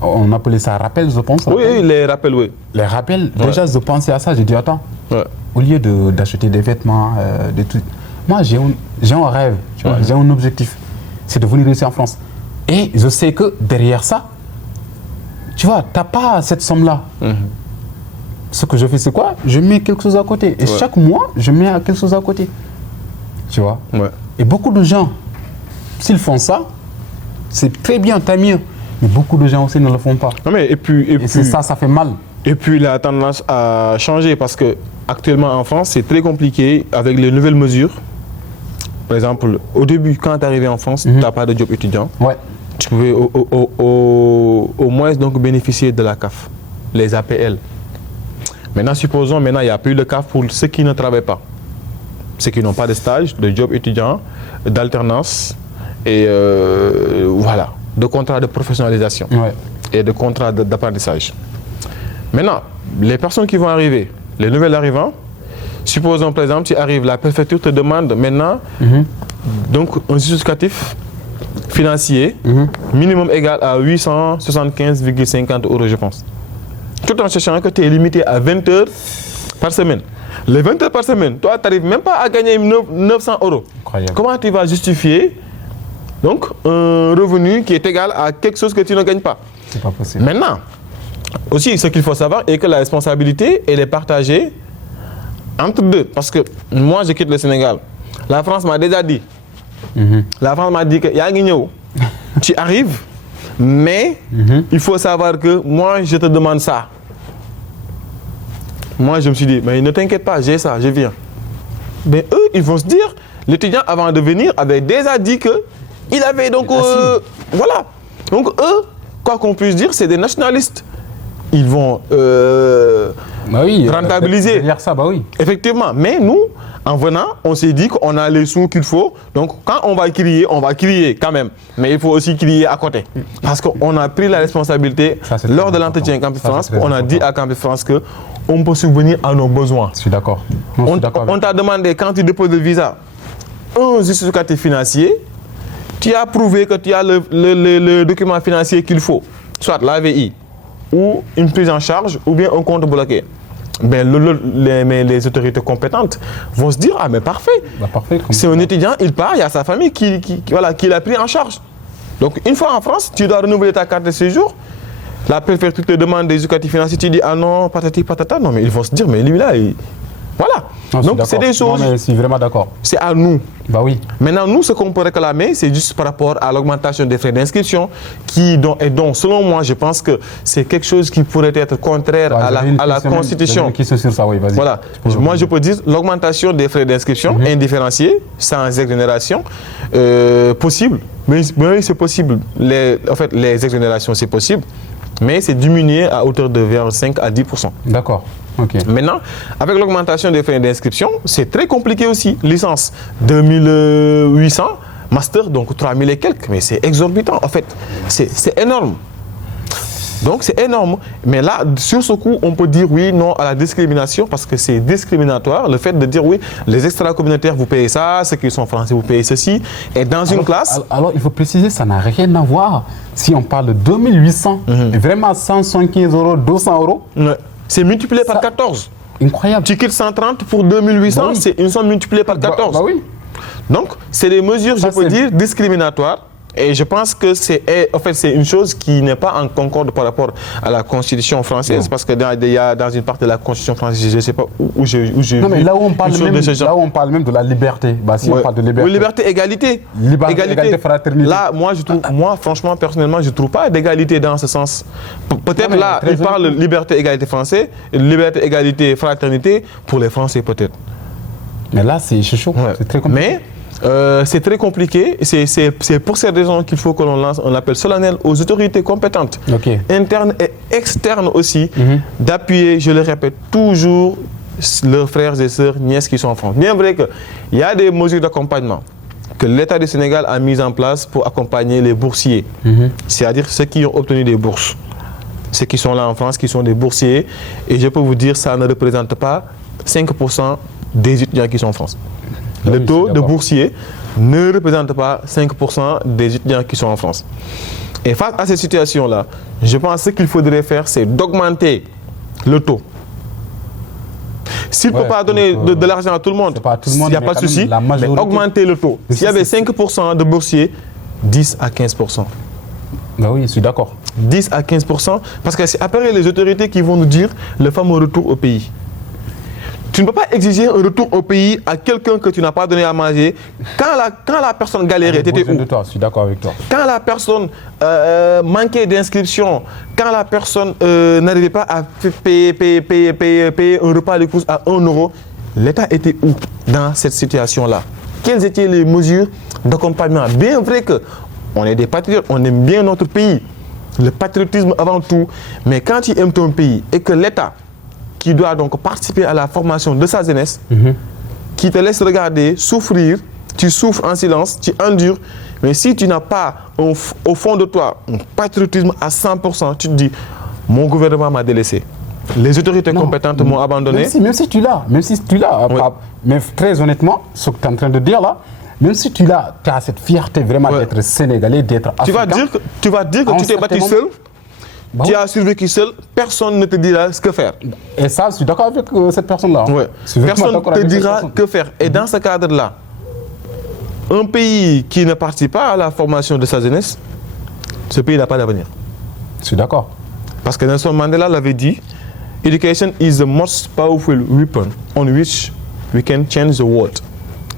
On appelait ça rappel, je pense. Oui, oui, les rappels, oui. Les rappels, Ouais. déjà, je pensais à ça. J'ai dit, attends, Ouais. au lieu d'acheter des vêtements, des trucs, moi, j'ai un rêve, tu vois, j'ai un objectif. C'est de venir ici en France. Et je sais que derrière ça, tu vois, tu n'as pas cette somme-là. Ce que je fais, c'est quoi? Je mets quelque chose à côté. Et chaque mois, je mets quelque chose à côté. Tu vois? Ouais. Et beaucoup de gens, s'ils font ça, c'est très bien, tant mieux. Mais beaucoup de gens aussi ne le font pas. Non, mais et puis c'est ça, ça fait mal. Et puis la tendance a changé parce que actuellement en France, c'est très compliqué avec les nouvelles mesures. Par exemple, au début, quand tu es arrivé en France, tu n'as pas de job étudiant. Ouais. Tu pouvais au moins donc bénéficier de la CAF, les APL. Maintenant, supposons, il n'y a plus de CAF pour ceux qui ne travaillent pas. Ceux qui n'ont pas de stage, de job étudiant, d'alternance et voilà, de contrat de professionnalisation et de contrat d'apprentissage. Maintenant, les personnes qui vont arriver, les nouvelles arrivants, supposons par exemple, tu arrives, la préfecture te demande maintenant donc un justificatif financier minimum égal à 875,50 €, je pense. Tout en sachant que tu es limité à 20 heures par semaine. Les 20 heures par semaine, toi, tu n'arrives même pas à gagner 900 €. Incroyable. Comment tu vas justifier donc un revenu qui est égal à quelque chose que tu ne gagnes pas? C'est pas possible. Maintenant, aussi, ce qu'il faut savoir est que la responsabilité, elle est partagée Entre deux, parce que moi, je quitte le Sénégal. La France m'a déjà dit. La France m'a dit que tu arrives, mais il faut savoir que moi, je te demande ça. Moi, je me suis dit, mais ne t'inquiète pas, j'ai ça, je viens. Mais eux, ils vont se dire, l'étudiant, avant de venir, avait déjà dit qu'il avait donc... voilà. Donc eux, quoi qu'on puisse dire, c'est des nationalistes. Ils vont rentabiliser. Ça, bah oui. Effectivement. Mais nous, en venant, on s'est dit qu'on a les sous qu'il faut. Donc quand on va crier quand même. Mais il faut aussi crier à côté. Parce qu'on a pris la responsabilité lors de l'entretien Campus France. On a dit à Campus France qu'on peut subvenir à nos besoins. Je suis d'accord. On t'a demandé, quand tu déposes le visa, un justificatif financier. Tu as prouvé que tu as le document financier qu'il faut, soit l'AVI, ou une prise en charge, ou bien un compte bloqué. Ben, les autorités compétentes vont se dire, ah mais parfait, c'est un étudiant, il part, il y a sa famille qui l'a pris en charge. Donc une fois en France, tu dois renouveler ta carte de séjour, la préfecture te demande des justificatifs financiers, tu dis, ah non, patati patata, non mais ils vont se dire, mais lui là, voilà. Non, donc c'est des choses. Non, mais je suis vraiment d'accord. C'est à nous. Bah oui. Maintenant, nous, ce qu'on peut réclamer, c'est juste par rapport à l'augmentation des frais d'inscription, dont, selon moi, je pense que c'est quelque chose qui pourrait être contraire à la Constitution. Qui sur ça, oui, vas-y. Voilà. Moi, je peux dire l'augmentation des frais d'inscription indifférenciés, sans exonération, possible. Mais c'est possible. En fait, les exonérations, c'est possible. Mais c'est diminué à hauteur de vers 5 à 10%. D'accord. Okay. Maintenant, avec l'augmentation des frais d'inscription, c'est très compliqué aussi. Licence 2800, master donc 3000 et quelques, mais c'est exorbitant en fait. C'est énorme. Donc c'est énorme. Mais là, sur ce coup, on peut dire oui, non à la discrimination parce que c'est discriminatoire. Le fait de dire oui, les extra-communautaires, vous payez ça, ceux qui sont français, vous payez ceci. Et dans une classe... Alors, il faut préciser, ça n'a rien à voir. Si on parle de 2800, vraiment 175 €, 200 €. Ouais. C'est multiplié par 14. Incroyable. Tu quittes 130 pour 2800, oui. C'est une somme multipliée par 14. Bah oui. Donc, c'est des mesures, je peux dire, discriminatoires. Et je pense que c'est une chose qui n'est pas en concorde par rapport à la Constitution française, parce que il y a dans une partie de la Constitution française, je ne sais pas où j'ai vu. Non, mais là où on parle même de la liberté, bah, si on parle de liberté. Oui, liberté, égalité. Égalité, fraternité. Là, moi, franchement, personnellement, je ne trouve pas d'égalité dans ce sens. Peut-être là, il parle de liberté, égalité français, liberté, égalité, fraternité pour les Français peut-être. Mais là, c'est chaud, c'est très compliqué. Mais, c'est très compliqué. C'est pour cette raison qu'il faut que l'on lance un appel solennel aux autorités compétentes, internes et externes aussi, d'appuyer, je le répète, toujours leurs frères et sœurs, nièces qui sont en France. Bien vrai qu'il y a des mesures d'accompagnement que l'État du Sénégal a mises en place pour accompagner les boursiers, c'est-à-dire ceux qui ont obtenu des bourses. Ceux qui sont là en France, qui sont des boursiers, et je peux vous dire, ça ne représente pas 5% des étudiants qui sont en France. Le taux de boursiers ne représente pas 5% des étudiants qui sont en France. Et face à cette situation-là, je pense que ce qu'il faudrait faire, c'est d'augmenter le taux. S'il ne peut pas donner de l'argent à tout le monde, il n'y a pas de souci, mais augmenter le taux. S'il y avait 5% de boursiers, 10 à 15%. Ben oui, je suis d'accord. 10 à 15%, parce que c'est après les autorités qui vont nous dire le fameux retour au pays. Tu ne peux pas exiger un retour au pays à quelqu'un que tu n'as pas donné à manger. Quand la personne galérait, tu étais où? Je suis d'accord avec toi. Quand la personne manquait d'inscription, quand la personne n'arrivait pas à payer un repas de course à 1 €, l'État était où dans cette situation-là? Quelles étaient les mesures d'accompagnement? Bien vrai qu'on est des patriotes, on aime bien notre pays, le patriotisme avant tout, mais quand tu aimes ton pays et que l'État qui doit donc participer à la formation de sa jeunesse, qui te laisse regarder, souffrir, tu souffres en silence, tu endures, mais si tu n'as pas au fond de toi un patriotisme à 100%, tu te dis, mon gouvernement m'a délaissé, les autorités compétentes m'ont abandonné. Même si tu l'as, mais très honnêtement, ce que tu es en train de dire là, même si tu as cette fierté vraiment d'être sénégalais, d'être africain. Tu vas dire que tu t'es battu seul. Bon. Tu as survécu seul, personne ne te dira ce que faire. Et ça, je suis d'accord avec cette personne-là. Ouais. Personne ne te dira que faire. Et dans ce cadre-là, un pays qui ne participe pas à la formation de sa jeunesse, ce pays n'a pas d'avenir. Je suis d'accord. Parce que Nelson Mandela l'avait dit, Education is the most powerful weapon on which we can change the world.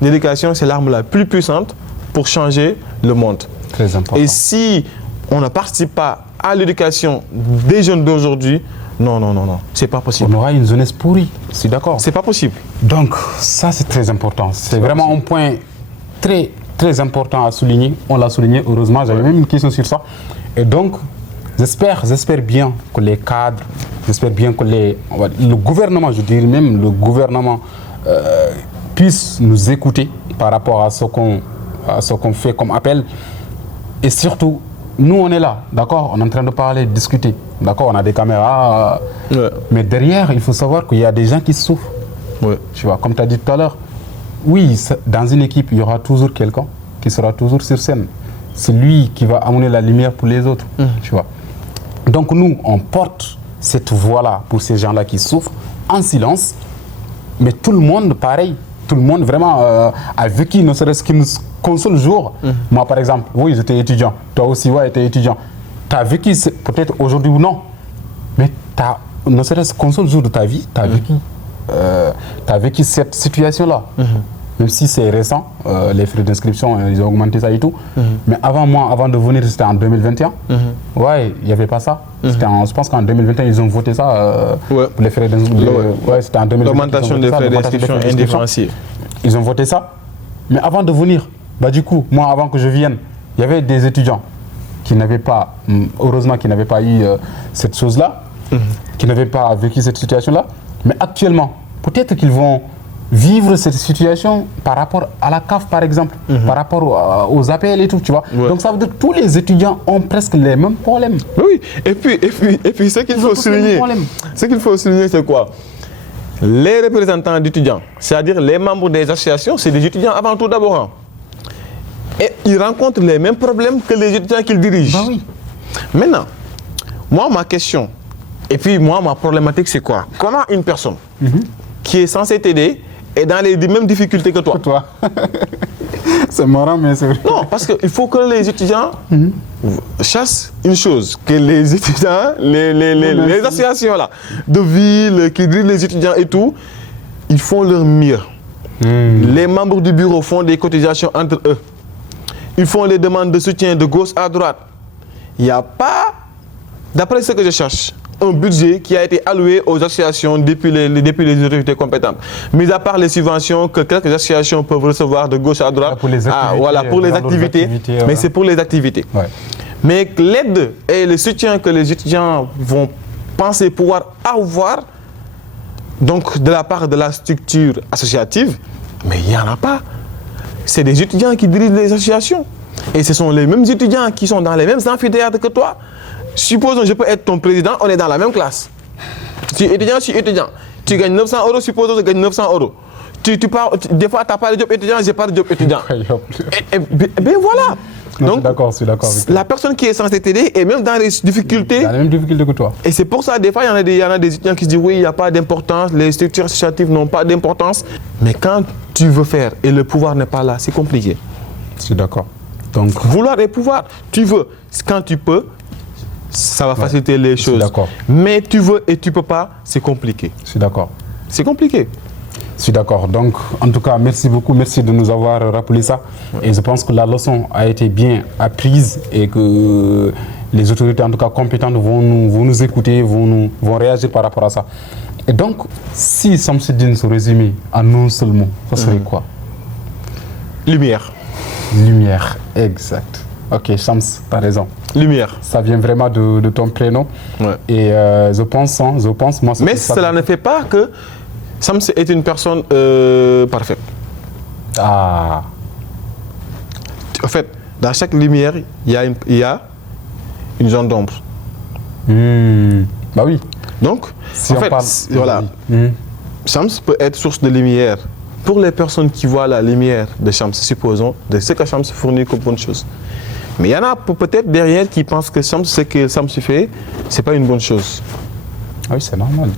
L'éducation, c'est l'arme la plus puissante pour changer le monde. Très important. Et si on ne participe pas à l'éducation des jeunes d'aujourd'hui, non, c'est pas possible. On aura une jeunesse pourrie, je suis d'accord. C'est pas possible. Donc, ça c'est très important. C'est vraiment un point très, très important à souligner. On l'a souligné, heureusement, j'avais même une question sur ça. Et donc, j'espère bien que les cadres, j'espère bien que le gouvernement, je dirais même le gouvernement, puisse nous écouter par rapport à ce qu'on fait comme appel. Et surtout, nous on est là, d'accord, on est en train de parler, de discuter, d'accord, on a des caméras, mais derrière, il faut savoir qu'il y a des gens qui souffrent. Ouais. Tu vois, comme tu as dit tout à l'heure, oui, dans une équipe, il y aura toujours quelqu'un qui sera toujours sur scène. C'est lui qui va amener la lumière pour les autres, tu vois. Donc nous, on porte cette voix-là pour ces gens-là qui souffrent en silence, mais tout le monde, pareil, tout le monde vraiment a vécu, ne serait-ce qu'un seul jour. Moi, par exemple, oui, j'étais étudiant, toi aussi, ouais, tu es étudiant. Tu as vécu, peut-être aujourd'hui ou non, mais ne serait-ce qu'un seul jour de ta vie, tu as vécu cette situation-là. Même si c'est récent, les frais d'inscription, ils ont augmenté ça et tout. Mais avant de venir, c'était en 2021. Ouais, il n'y avait pas ça. Je pense qu'en 2021, ils ont voté ça pour les frais d'inscription. Ouais, c'était en 2021. L'augmentation des frais d'inscription indifférenciés. Ils ont voté ça. Mais avant de venir, du coup, moi, avant que je vienne, il y avait des étudiants qui n'avaient pas, heureusement, qui n'avaient pas eu cette chose-là, qui n'avaient pas vécu cette situation-là. Mais actuellement, peut-être qu'ils vont vivre cette situation par rapport à la CAF, par exemple, par rapport aux APL et tout, tu vois. Ouais. Donc ça veut dire que tous les étudiants ont presque les mêmes problèmes. Oui, et puis ce qu'il faut souligner, c'est quoi? Les représentants d'étudiants, c'est-à-dire les membres des associations, c'est des étudiants avant tout d'abord. Et ils rencontrent les mêmes problèmes que les étudiants qu'ils dirigent. Oui. Maintenant, moi, ma question, et puis moi, ma problématique, c'est quoi? Comment une personne qui est censée t'aider est dans les mêmes difficultés que toi. C'est marrant, mais c'est vrai. Non, parce qu'il faut que les étudiants chassent une chose, que les étudiants, les associations là, de ville, qui dirigent les étudiants et tout, ils font leur mieux. Les membres du bureau font des cotisations entre eux. Ils font les demandes de soutien de gauche à droite. Il n'y a pas, d'après ce que je cherche, un budget qui a été alloué aux associations depuis les autorités compétentes. Mis à part les subventions que quelques associations peuvent recevoir de gauche à droite. Pour les activités, pour les activités. Mais c'est pour les activités. Ouais. Mais l'aide et le soutien que les étudiants vont penser pouvoir avoir, donc de la part de la structure associative, mais il n'y en a pas. C'est des étudiants qui dirigent les associations. Et ce sont les mêmes étudiants qui sont dans les mêmes amphithéâtres que toi. Supposons, je peux être ton président, on est dans la même classe. Tu es étudiant, je suis étudiant. Tu gagnes 900 €, supposons que je gagne 900 €. Des fois, tu n'as pas de job étudiant, je n'ai pas de job étudiant. et bien voilà. Non, donc, je suis d'accord avec toi. La personne qui est censée t'aider est même dans les difficultés. Dans les mêmes difficultés que toi. Et c'est pour ça, des fois, il y en a des étudiants qui se disent oui, il n'y a pas d'importance, les structures associatives n'ont pas d'importance. Mais quand tu veux faire et le pouvoir n'est pas là, c'est compliqué. Je suis d'accord. Donc, vouloir et pouvoir, tu veux, quand tu peux, ça va faciliter les choses. D'accord. Mais tu veux et tu ne peux pas, c'est compliqué. Je suis d'accord. C'est compliqué. Je suis d'accord. Donc, en tout cas, merci beaucoup. Merci de nous avoir rappelé ça. Ouais. Et je pense que la leçon a été bien apprise et que les autorités, en tout cas compétentes, vont nous écouter, vont réagir par rapport à ça. Et donc, si Samsidine se résumait en un seul mot, ce serait quoi? Lumière. Lumière, exact. Ok, Shams, tu as raison. Lumière. Ça vient vraiment de ton prénom. Ouais. Et je pense, moi... Mais cela ne fait pas que Shams est une personne parfaite. Ah. En fait, dans chaque lumière, il y a une zone d'ombre. Bah oui. Donc, si en fait, voilà. Shams peut être source de lumière pour les personnes qui voient la lumière de Shams, supposons, de ce que Shams fournit comme bonne chose. Mais il y en a peut-être derrière qui pensent que ce que Shams fait, ce n'est pas une bonne chose. Ah oui, c'est normal.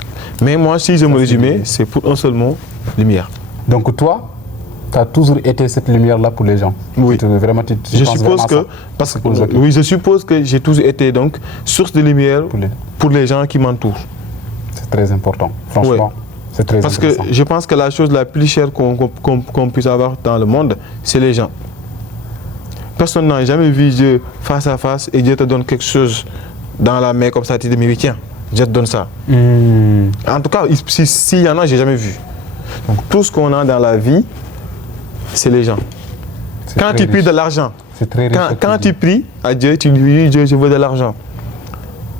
Mais moi, si je me résumais, c'est pour un seul mot, lumière. Donc toi, tu as toujours été cette lumière-là pour les gens. Oui. Je suppose que, oui, je suppose que j'ai toujours été donc source de lumière pour les gens qui m'entourent. C'est très important. Franchement, c'est très Parce intéressant. que je pense que la chose la plus chère qu'on puisse avoir dans le monde, c'est les gens. Personne n'a jamais vu Dieu face à face et Dieu te donne quelque chose dans la main comme ça, tu te dis, mais tiens, Dieu te donne ça. En tout cas, s'il y en a, je n'ai jamais vu. Donc tout ce qu'on a dans la vie, c'est les gens. Quand tu pries de l'argent, quand tu pries à Dieu, tu lui dis, Dieu, je veux de l'argent.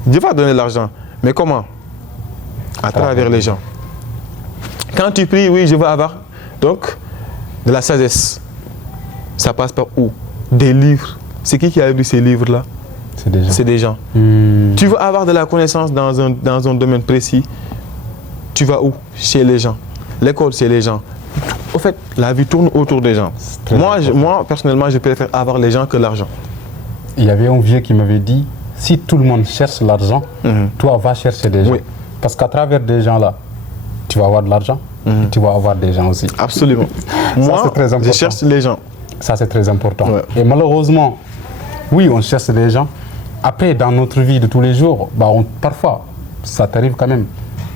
Dieu va donner de l'argent. Mais comment? À travers les gens. Quand tu pries, oui, je veux avoir donc de la sagesse. Ça passe par où? Des livres. C'est qui a écrit ces livres-là? C'est des gens. Tu veux avoir de la connaissance dans un domaine précis, tu vas où? Chez les gens. L'école, c'est les gens. Au fait, la vie tourne autour des gens. Moi, personnellement, je préfère avoir les gens que l'argent. Il y avait un vieux qui m'avait dit, si tout le monde cherche l'argent, toi, va chercher des gens. Oui. Parce qu'à travers des gens-là, tu vas avoir de l'argent, tu vas avoir des gens aussi. Absolument. Moi, je cherche les gens. Ça, c'est très important. Ouais. Et malheureusement, oui, on cherche les gens. Après, dans notre vie de tous les jours, parfois, ça t'arrive quand même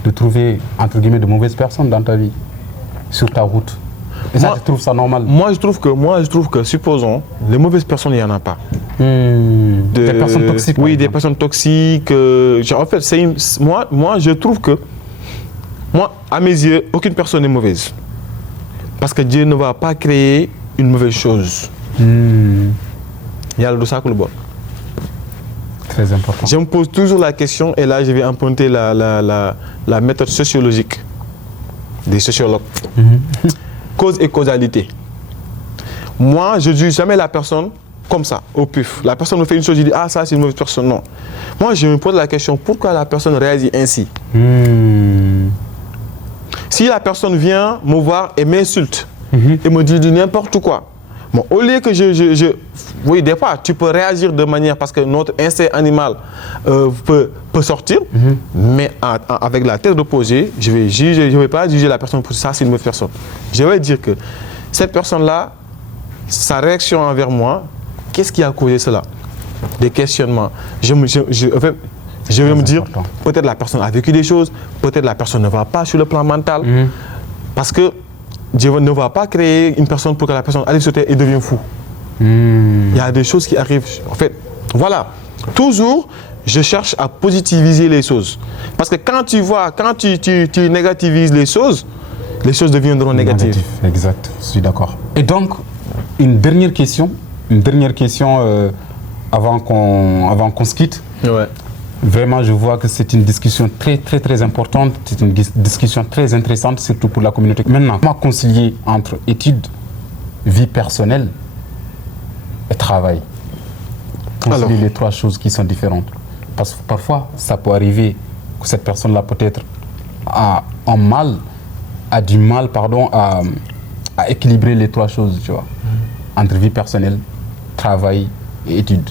de trouver, entre guillemets, de mauvaises personnes dans ta vie, sur ta route. Et ça, tu trouves ça normal? Moi, je trouve que, supposons, les mauvaises personnes, il n'y en a pas. Des personnes toxiques? Oui, des personnes toxiques. En fait, moi, je trouve que, à mes yeux, aucune personne n'est mauvaise. Parce que Dieu ne va pas créer une mauvaise chose. Il y a le dossier le bon. Très important. Je me pose toujours la question, et là, je vais emprunter la méthode sociologique des sociologues. Cause et causalité. Moi, je ne juge jamais la personne comme ça, au pif. La personne me fait une chose, je dis, ah, ça, c'est une mauvaise personne. Non. Moi, je me pose la question, pourquoi la personne réagit ainsi? Si la personne vient me voir et m'insulte, et me dit n'importe quoi, bon, au lieu que oui, des fois, tu peux réagir de manière, parce que notre instinct animal peut sortir, mais avec la tête reposée, je ne vais pas juger la personne pour ça, c'est une mauvaise personne. Je vais dire que cette personne-là, sa réaction envers moi, qu'est-ce qui a causé cela? Des questionnements. Je vais me dire, peut-être la personne a vécu des choses, peut-être la personne ne va pas sur le plan mental, parce que Dieu ne va pas créer une personne pour que la personne arrive sur terre et devienne fou. Il y a des choses qui arrivent. En fait, voilà. Toujours, je cherche à positiviser les choses. Parce que quand tu négativises les choses deviendront négatives. Exact, je suis d'accord. Et donc, une dernière question avant qu'on se quitte. Ouais. Vraiment, je vois que c'est une discussion très, très, très importante. C'est une discussion très intéressante, surtout pour la communauté. Maintenant, comment concilier entre études, vie personnelle et travail? Concilier les trois choses qui sont différentes. Parce que parfois, ça peut arriver que cette personne-là peut-être a du mal à équilibrer les trois choses, tu vois, entre vie personnelle, travail et études.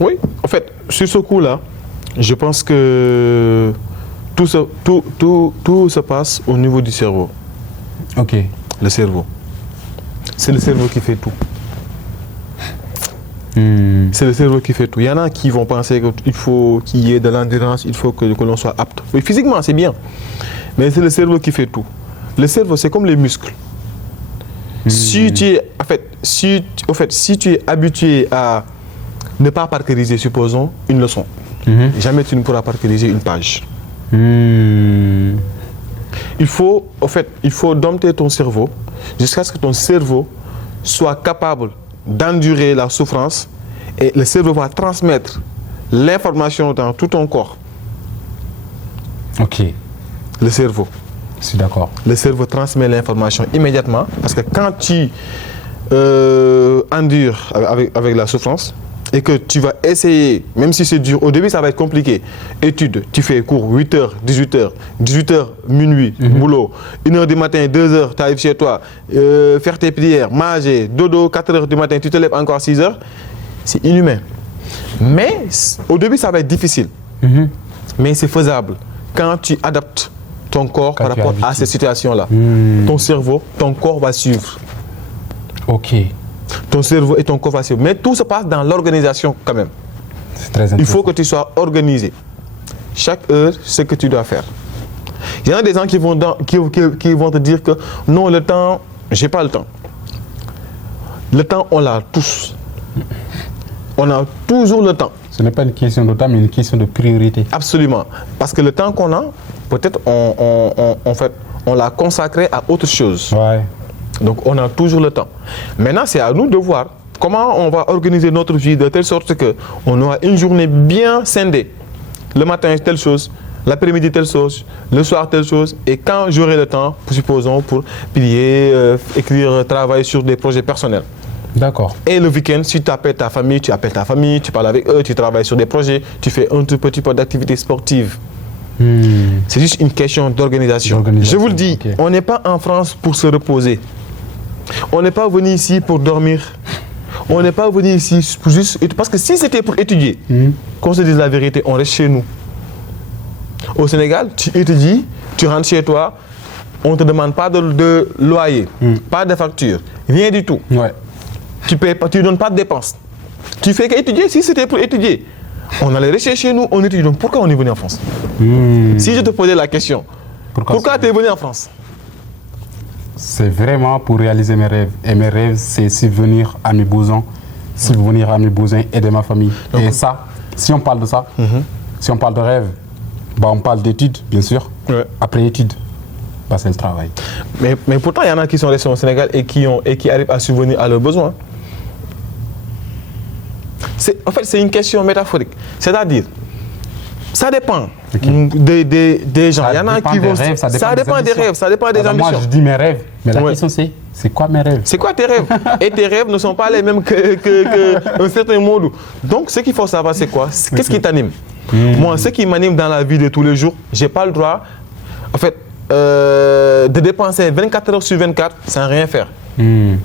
Oui, en fait, sur ce coup-là, je pense que tout se passe au niveau du cerveau. Ok. Le cerveau. C'est le cerveau qui fait tout. C'est le cerveau qui fait tout. Il y en a qui vont penser qu'il faut qu'il y ait de l'endurance, il faut que l'on soit apte. Oui, physiquement, c'est bien. Mais c'est le cerveau qui fait tout. Le cerveau, c'est comme les muscles. Si tu es habitué à ne pas parceriser, supposons, une leçon, jamais tu ne pourras parceriser une page. Il faut dompter ton cerveau jusqu'à ce que ton cerveau soit capable d'endurer la souffrance et le cerveau va transmettre l'information dans tout ton corps. Ok. Le cerveau. Je suis d'accord. Le cerveau transmet l'information immédiatement parce que quand tu endures avec la souffrance et que tu vas essayer, même si c'est dur, au début ça va être compliqué. Études, tu fais cours 8h, 18h, 18h, minuit, boulot, 1h du matin, 2h, tu arrives chez toi, faire tes prières, manger, dodo, 4h du matin, tu te lèves encore 6h, c'est inhumain. Mais au début ça va être difficile, mais c'est faisable quand tu adaptes ton corps par rapport à ces situations-là. Ton cerveau, ton corps va suivre. Ok. Ton cerveau et ton corps vont suivre. Mais tout se passe dans l'organisation quand même. C'est très intéressant. Il faut que tu sois organisé. chaque heure ce que tu dois faire. Il y en a des gens qui vont te dire que non, le temps, j'ai pas le temps. Le temps, on l'a tous. On a toujours le temps. Ce n'est pas une question de temps, mais une question de priorité. Absolument. Parce que le temps qu'on a, peut-être on l'a consacré à autre chose. Ouais. Donc on a toujours le temps. Maintenant, c'est à nous de voir comment on va organiser notre vie de telle sorte qu'on aura une journée bien scindée. Le matin, telle chose. L'après-midi, telle chose. Le soir, telle chose. Et quand j'aurai le temps, supposons, pour prier, écrire, travailler sur des projets personnels. D'accord. Et le week-end, si tu appelles ta famille, tu parles avec eux, tu travailles sur des projets, tu fais un tout petit peu d'activité sportive. C'est juste une question d'organisation. Je vous le dis, okay. On n'est pas en France pour se reposer. On n'est pas venu ici pour dormir. On n'est pas venu ici pour juste... Parce que si c'était pour étudier, qu'on se dise la vérité, on reste chez nous. Au Sénégal, tu étudies, tu rentres chez toi, on ne te demande pas de loyer, pas de facture, rien du tout. Ouais. Tu ne donnes pas de dépenses. Tu fais qu'étudier. Si c'était pour étudier, on allait rester chez nous, on étudie. Donc pourquoi on est venu en France? Si je te posais la question, pourquoi tu es venu en France? C'est vraiment pour réaliser mes rêves. Et mes rêves, c'est subvenir à mes besoins, aider ma famille. Donc, et ça, si on parle de ça, si on parle de rêve, bah on parle d'études, bien sûr. Ouais. Après études, bah c'est le travail. Mais pourtant, il y en a qui sont restés au Sénégal et qui arrivent à subvenir à leurs besoins. En fait, c'est une question métaphorique. C'est-à-dire, ça dépend des gens. Il y en a qui vont... Ça dépend des rêves, ça dépend des ambitions. Moi, je dis mes rêves, mais la question c'est quoi mes rêves? C'est quoi tes rêves? Et tes rêves ne sont pas les mêmes qu'un certain mode. Donc, ce qu'il faut savoir, c'est quoi? Qu'est-ce qui t'anime? Moi, ce qui m'anime dans la vie de tous les jours, je n'ai pas le droit, en fait, de dépenser 24 heures sur 24 sans rien faire. Ben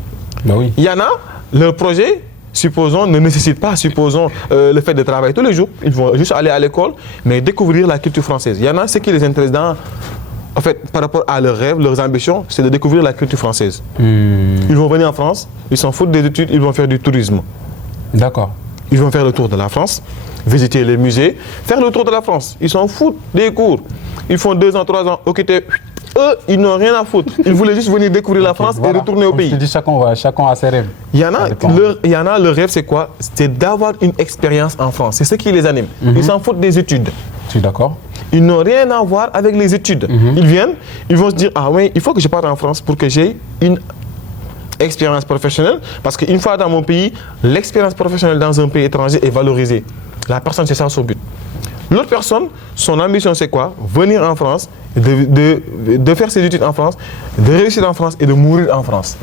oui. Il y en a, leur projet, supposons, ne nécessite pas, le fait de travailler tous les jours. Ils vont juste aller à l'école, mais découvrir la culture française. Il y en a, ce qui les intéresse en fait, par rapport à leurs rêves, leurs ambitions, c'est de découvrir la culture française. Ils vont venir en France, ils s'en foutent des études, ils vont faire du tourisme. D'accord. Ils vont faire le tour de la France, visiter les musées, faire le tour de la France. Ils s'en foutent des cours. Ils font 2 ans, 3 ans, ok, eux, ils n'ont rien à foutre. Ils voulaient juste venir découvrir la France et retourner au pays. Je te dis, chacun a ses rêves. Il y en a, le rêve, c'est quoi? C'est d'avoir une expérience en France. C'est ce qui les anime. Ils s'en foutent des études. Je suis d'accord. Ils n'ont rien à voir avec les études. Ils viennent, ils vont se dire, ah oui, il faut que je parte en France pour que j'ai une expérience professionnelle. Parce qu'une fois dans mon pays, l'expérience professionnelle dans un pays étranger est valorisée. La personne, c'est ça son but. L'autre personne, son ambition, c'est quoi? Venir en France, de faire ses études en France, de réussir en France et de mourir en France.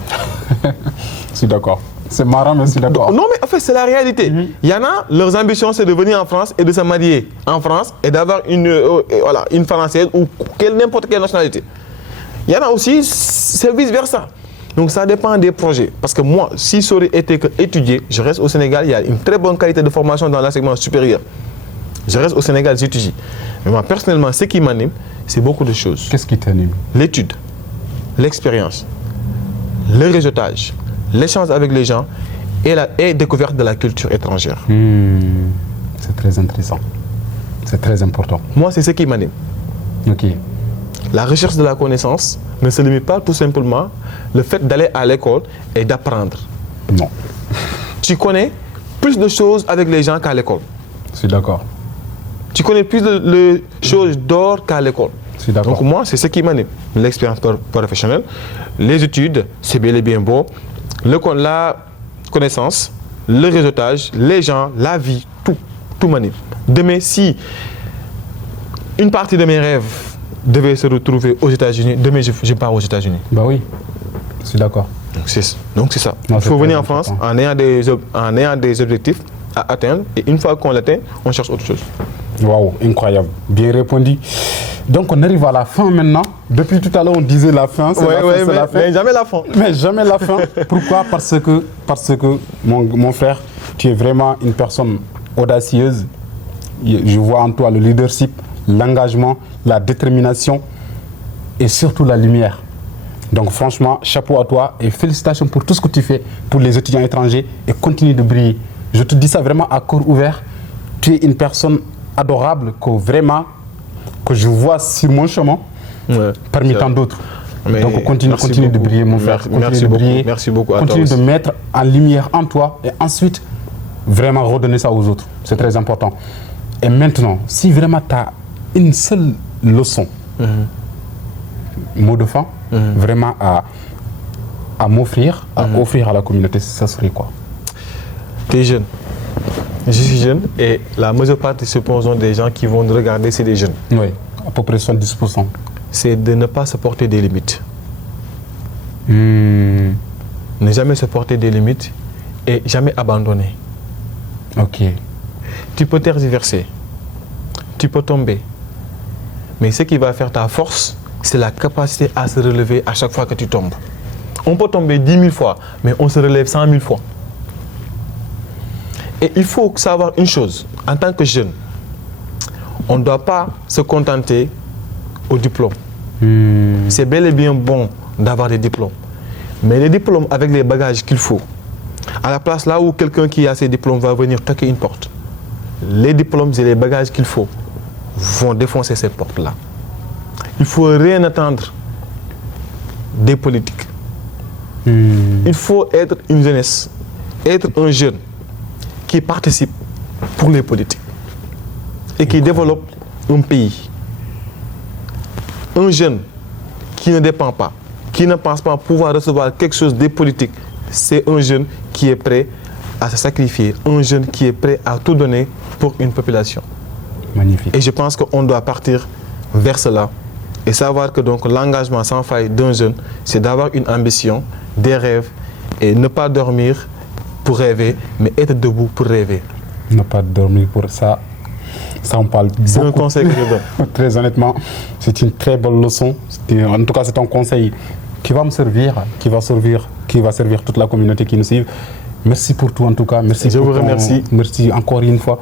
Je suis d'accord. C'est marrant, mais je suis d'accord. Non, mais en fait, c'est la réalité. Il y en a, leurs ambitions, c'est de venir en France et de se marier en France et d'avoir une Française ou n'importe quelle nationalité. Il y en a aussi, c'est vice-versa. Donc, ça dépend des projets. Parce que moi, si ça aurait été que étudier, je reste au Sénégal, il y a une très bonne qualité de formation dans l'enseignement supérieur. Je reste au Sénégal, j'étudie. Mais moi, personnellement, ce qui m'anime, c'est beaucoup de choses. Qu'est-ce qui t'anime? L'étude, l'expérience, le réseautage, l'échange avec les gens et découverte de la culture étrangère. C'est très intéressant. C'est très important. Moi, c'est ce qui m'anime. Ok. La recherche de la connaissance ne se limite pas tout simplement le fait d'aller à l'école et d'apprendre. Non. Tu connais plus de choses avec les gens qu'à l'école. Je suis d'accord. Tu connais plus de choses d'or qu'à l'école. Je suis d'accord. Donc moi, c'est ce qui m'anime. L'expérience professionnelle, les études, c'est bel et bien beau. La connaissance, le réseautage, les gens, la vie, tout m'anime. Demain, si une partie de mes rêves devait se retrouver aux États-Unis, demain je pars aux États-Unis. Bah oui, je suis d'accord. Donc c'est ça. Il faut venir en France en ayant des objectifs à atteindre et une fois qu'on l'atteint, on cherche autre chose. Waouh, incroyable, bien répondu. Donc on arrive à la fin maintenant. Depuis tout à l'heure on disait la fin, c'est la fin. Mais jamais la fin. Mais jamais la fin. Pourquoi? Parce que mon frère, tu es vraiment une personne audacieuse. Je vois en toi le leadership, l'engagement, la détermination et surtout la lumière. Donc franchement, chapeau à toi et félicitations pour tout ce que tu fais pour les étudiants étrangers et continue de briller. Je te dis ça vraiment à cœur ouvert. Tu es une personne adorable que vraiment que je vois sur mon chemin, parmi tant d'autres. Donc continue de briller, mon frère. Merci beaucoup. Continue de mettre en lumière en toi et ensuite vraiment redonner ça aux autres. C'est très important. Et maintenant, si vraiment tu as une seule leçon, mot de fin, vraiment à m'offrir, à offrir à la communauté, ça serait quoi? Tu es jeune. Je suis jeune et la majeure partie, supposons, des gens qui vont nous regarder, c'est des jeunes. Oui, à peu près 70%. C'est de ne pas se porter des limites. Ne jamais se porter des limites et jamais abandonner. Ok. Tu peux tergiverser, tu peux tomber, mais ce qui va faire ta force, c'est la capacité à se relever à chaque fois que tu tombes. On peut tomber 10 000 fois, mais on se relève 100 000 fois. Et il faut savoir une chose, en tant que jeune, on ne doit pas se contenter au diplôme. C'est bel et bien bon d'avoir des diplômes, mais les diplômes avec les bagages qu'il faut, à la place là où quelqu'un qui a ses diplômes va venir toquer une porte, les diplômes et les bagages qu'il faut vont défoncer cette porte-là. Il faut rien attendre des politiques. Il faut être une jeunesse, être un jeune qui participe pour les politiques et qui développe un pays. Un jeune qui ne dépend pas, qui ne pense pas pouvoir recevoir quelque chose des politiques, c'est un jeune qui est prêt à se sacrifier, un jeune qui est prêt à tout donner pour une population. Magnifique. Et je pense qu'on doit partir vers cela et savoir que donc l'engagement sans faille d'un jeune, c'est d'avoir une ambition, des rêves et ne pas dormir pour rêver, mais être debout pour rêver. Ne pas dormir pour ça. Ça, on parle beaucoup. C'est un conseil que je donne. Très honnêtement, c'est une très bonne leçon. En tout cas, c'est un conseil qui va me servir, qui va servir toute la communauté qui nous suit. Merci pour tout en tout cas. Merci. Je vous remercie. Merci encore une fois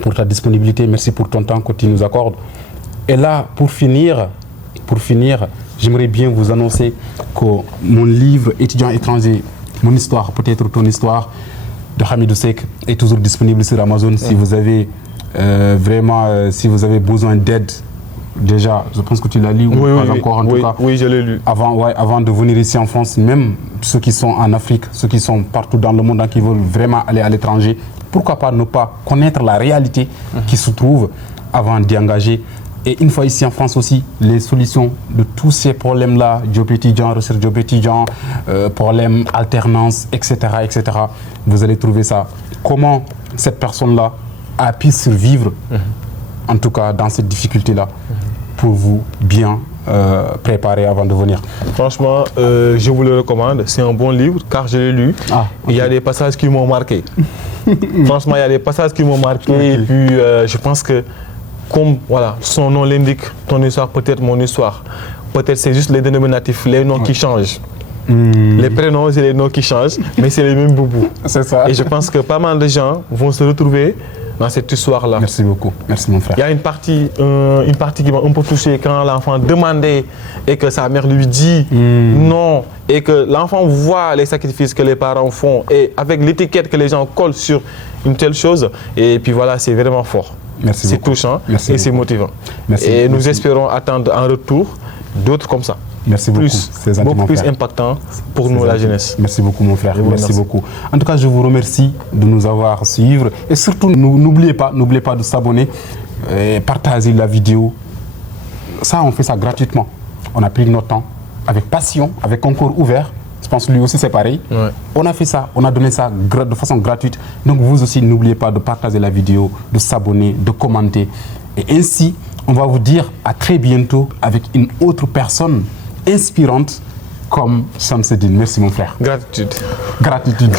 pour ta disponibilité. Merci pour ton temps que tu nous accordes. Et là, pour finir, j'aimerais bien vous annoncer que mon livre Étudiant étranger, mon histoire, peut-être ton histoire, de Hamidou Seck est toujours disponible sur Amazon. Si vous avez si vous avez besoin d'aide, déjà, je pense que tu l'as lu ou pas encore en tout cas. Oui, je l'ai lu. Avant de venir ici en France, même ceux qui sont en Afrique, ceux qui sont partout dans le monde, qui veulent vraiment aller à l'étranger, pourquoi pas ne pas connaître la réalité qui se trouve avant d'y engager. Et une fois ici en France aussi, les solutions de tous ces problèmes-là, job étudiant, recherche job étudiant, problèmes, alternance, etc., vous allez trouver ça. Comment cette personne-là a pu survivre, en tout cas dans cette difficulté-là, pour vous bien préparer avant de venir. Franchement, je vous le recommande. C'est un bon livre car je l'ai lu. Il y a des passages qui m'ont marqué. Franchement, il y a des passages qui m'ont marqué. Et puis, je pense que, comme voilà, son nom l'indique, ton histoire peut être mon histoire. Peut-être c'est juste les dénominatifs, les noms qui changent. Les prénoms et les noms qui changent, mais c'est les mêmes boubous. C'est ça. Et je pense que pas mal de gens vont se retrouver dans cette histoire-là. Merci beaucoup. Merci mon frère. Il y a une partie qui m'a un peu touché quand l'enfant demandait et que sa mère lui dit non et que l'enfant voit les sacrifices que les parents font et avec l'étiquette que les gens collent sur une telle chose. Et puis voilà, c'est vraiment fort. C'est touchant et c'est motivant. Et nous espérons attendre en retour d'autres comme ça. Merci beaucoup. Beaucoup plus impactant pour nous, la jeunesse. Merci beaucoup, mon frère. Merci beaucoup. En tout cas, je vous remercie de nous avoir suivis. Et surtout, n'oubliez pas de s'abonner, partager la vidéo. Ça, on fait ça gratuitement. On a pris notre temps, avec passion, avec concours ouvert. Je pense que lui aussi, c'est pareil. Ouais. On a fait ça, on a donné ça de façon gratuite. Donc, vous aussi, n'oubliez pas de partager la vidéo, de s'abonner, de commenter. Et ainsi, on va vous dire à très bientôt avec une autre personne inspirante comme Shamseddine. Merci mon frère. Gratitude. Gratitude.